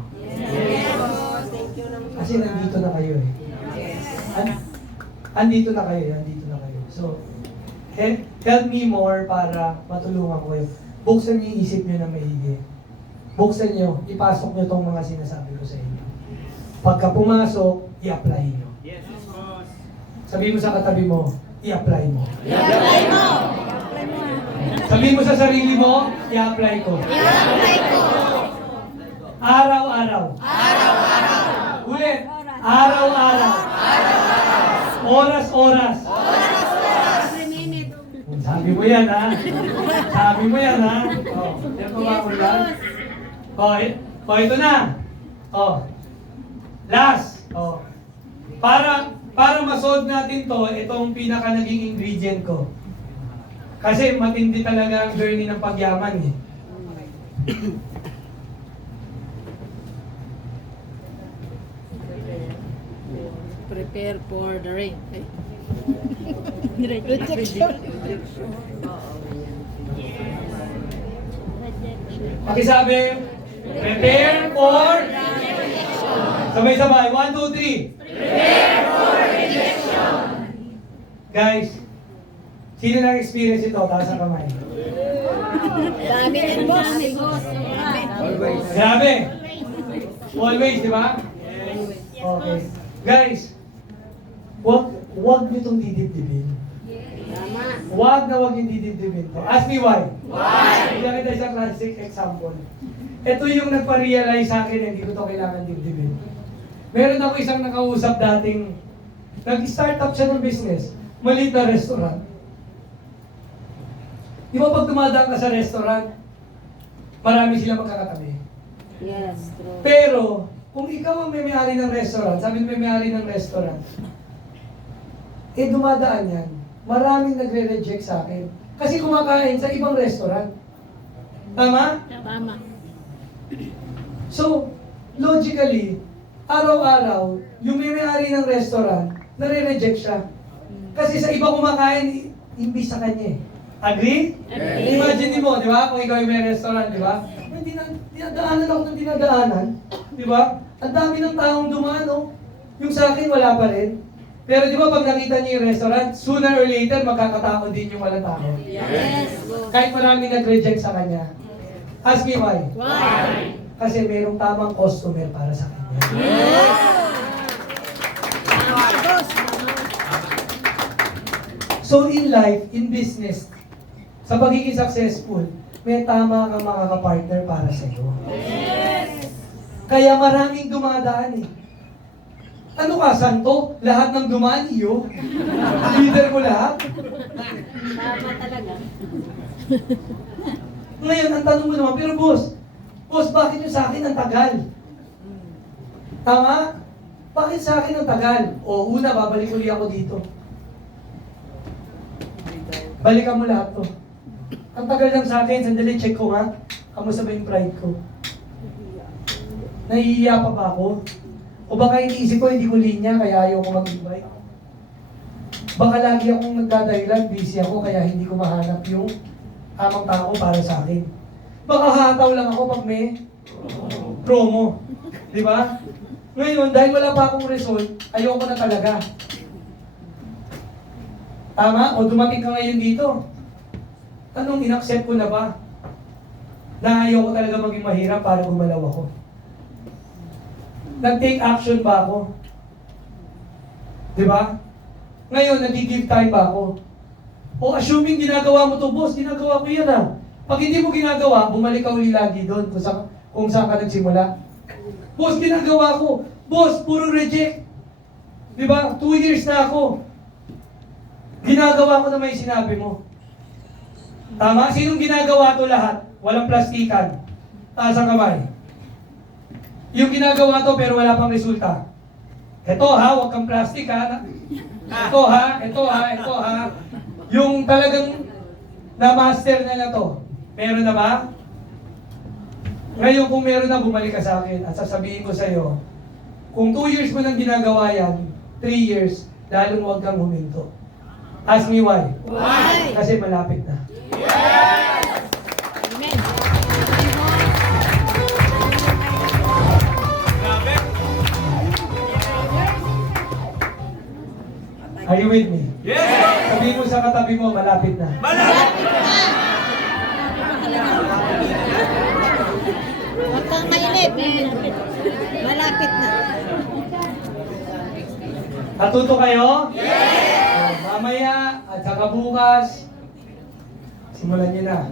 Kasi nandito na kayo eh. Andito na kayo. So, help me more para matulungan ko kayo. Buksan niyo yung isip niyo na maigi. Buksan niyo, ipasok niyo tong mga sinasabi ko sa inyo. Pagka pumasok, i-apply niyo. Yes, boss. Sabi mo sa katabi mo, i-apply mo. I-apply mo. Sabi mo sa sarili mo, i-apply ko. I-apply ko. Araw-araw. Ulit. Araw-araw. Oras-oras. Every minute. Sabi mo yan, ha? Sabi mo yan, ha? Oh, yan pa ba ako yan? Oh, ito na. Oh. Last. Oh. Para ma-solve natin to, itong pinaka naging ingredient ko. Kasi matindi talaga ang journey ng pagyaman, eh. Prepare for the rain. Rejection. Pakisabi, prepare for sabay-sabay. 1, 2, 3. Prepare for rejection. Guys, sino na-experience ito? Taas ang kamay. Dami din, boss. Grabe. Always, di ba? Okay. Guys, wag nyo itong didibdibin. Wag yung didibdibin to. Ask me why. Why? Bigyan kita isang classic example. Ito yung nagpa-realize sa akin, hindi ko to kailangan dibdibin. Meron ako isang nakausap dating, nag-start up siya ng business, maliit na restaurant. Di ba pag dumadaan ka sa restaurant, marami sila magkakatabi. Yes, true. Pero, kung ikaw ang may-ari ng restaurant, sabi ng may-ari ng restaurant, dumadaan yan, maraming nagre-reject sa akin. Kasi kumakain sa ibang restaurant. Tama? Tama. So, logically, araw-araw, yung may-ari ng restaurant, nare-reject siya. Kasi sa iba kumakain, imbis sa kanya eh. Agree? Agree. Imagine mo, di ba? Kung ikaw yung may restaurant, di ba? Dinadaanan ako ng dinadaanan. Di ba? Ang dami ng taong dumaan, no? Yung sa akin, wala pa rin. Pero di ba pag nakita niyo yung restaurant, sooner or later, magkakatao din yung walang tao. Yes, boss. Kahit maraming nag-reject sa kanya. Ask me why. Why? Kasi merong tamang customer para sa kanya. So in life, in business, sa pagiging successful, may tama kang mga kapartner para sa iyo. Kaya maraming dumadaan eh. Ano ka, santo? Lahat ng dumaan iyo? Leader mo lahat? Tama talaga. Ngayon, ang tanong mo naman, pero boss, bakit yung sa akin ang tagal? Tama? Bakit sa akin ang tagal? O, una, babalik uli ako dito. Balikan mo lahat to. Ang tagal lang sa akin, sandali, check ko nga. Kamusta ba yung pride ko? Nahihiya pa ba ako? O baka iniisip ko, hindi ko linya, kaya ayaw ko mag-invite. Baka lagi akong nagdadahilan, busy ako, kaya hindi ko mahanap yung tamang tao para sa akin. Baka hataw lang ako pag may promo. Di ba? Ngayon, dahil wala pa akong result, ayoko na talaga. Tama? O dumating ka ngayon dito. Anong inaccept ko na ba? Na ayoko talaga maging mahirap para gumalaw ako. Nag-take action ba ako? Di ba? Ngayon, nag-give time ba ako? O assuming ginagawa mo to, boss, ginagawa ko yan ah. Pag hindi mo ginagawa, bumalik ka uli lagi doon kung saan ka nagsimula. Boss, ginagawa ko. Boss, puro reject. Di ba? 2 years na ako. Ginagawa ko na may sinabi mo. Tama? Sinong ginagawa to lahat? Walang plastikan. Taas ang kamay. Yung ginagawa to pero wala pang resulta. Ito ha, huwag kang plastic ha. Ito ha. Yung talagang na-master na to. Meron na ba? Ngayon kung meron na, bumalik ka sa akin at sasabihin ko sa iyo, kung 2 years mo nang ginagawa yan, 3 years, lalong huwag kang huminto. Ask me why. Why? Kasi malapit na. Amen. Are you with me? Yes! Sabihin mo sa katabi mo, malapit na. Huwag kang mainip. Malapit na. Natuto kayo? Yes! Mamaya at saka bukas, simulan niyo na.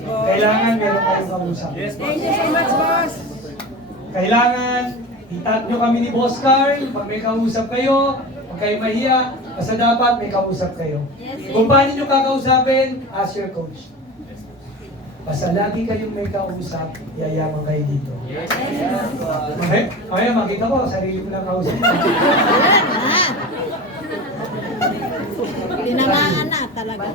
Kailangan meron kayong kausap. Thank you so much, boss. Kailangan itag nyo kami ni Boss Carl pag may kausap kayo, pag kayo mahiya, basta dapat may kausap kayo. Kung paano nyo kakausapin, ask your coach. Basta lagi kayong may kausap, yayaman kayo dito. Okay? Okay, makita ko, sarili mo lang kausap. Tinamaan na talaga.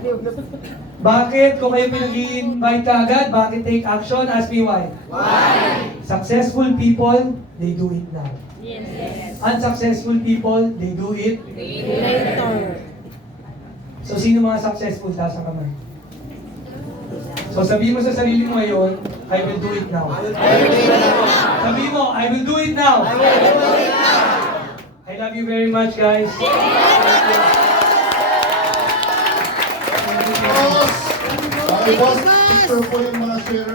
Bakit? Kung kayo pinag-i-invite ka agad, bakit take action? Ask me why. Why? Successful people, they do it now. Yes. Unsuccessful people, they do it. Later. So, sino mga successful? Taas ang kamay. So, sabihin mo sa sarili mo ngayon, I will do it now. Sabihin mo, I will do it now. I love you very much, guys. Boss, boss, picture po yung mga share.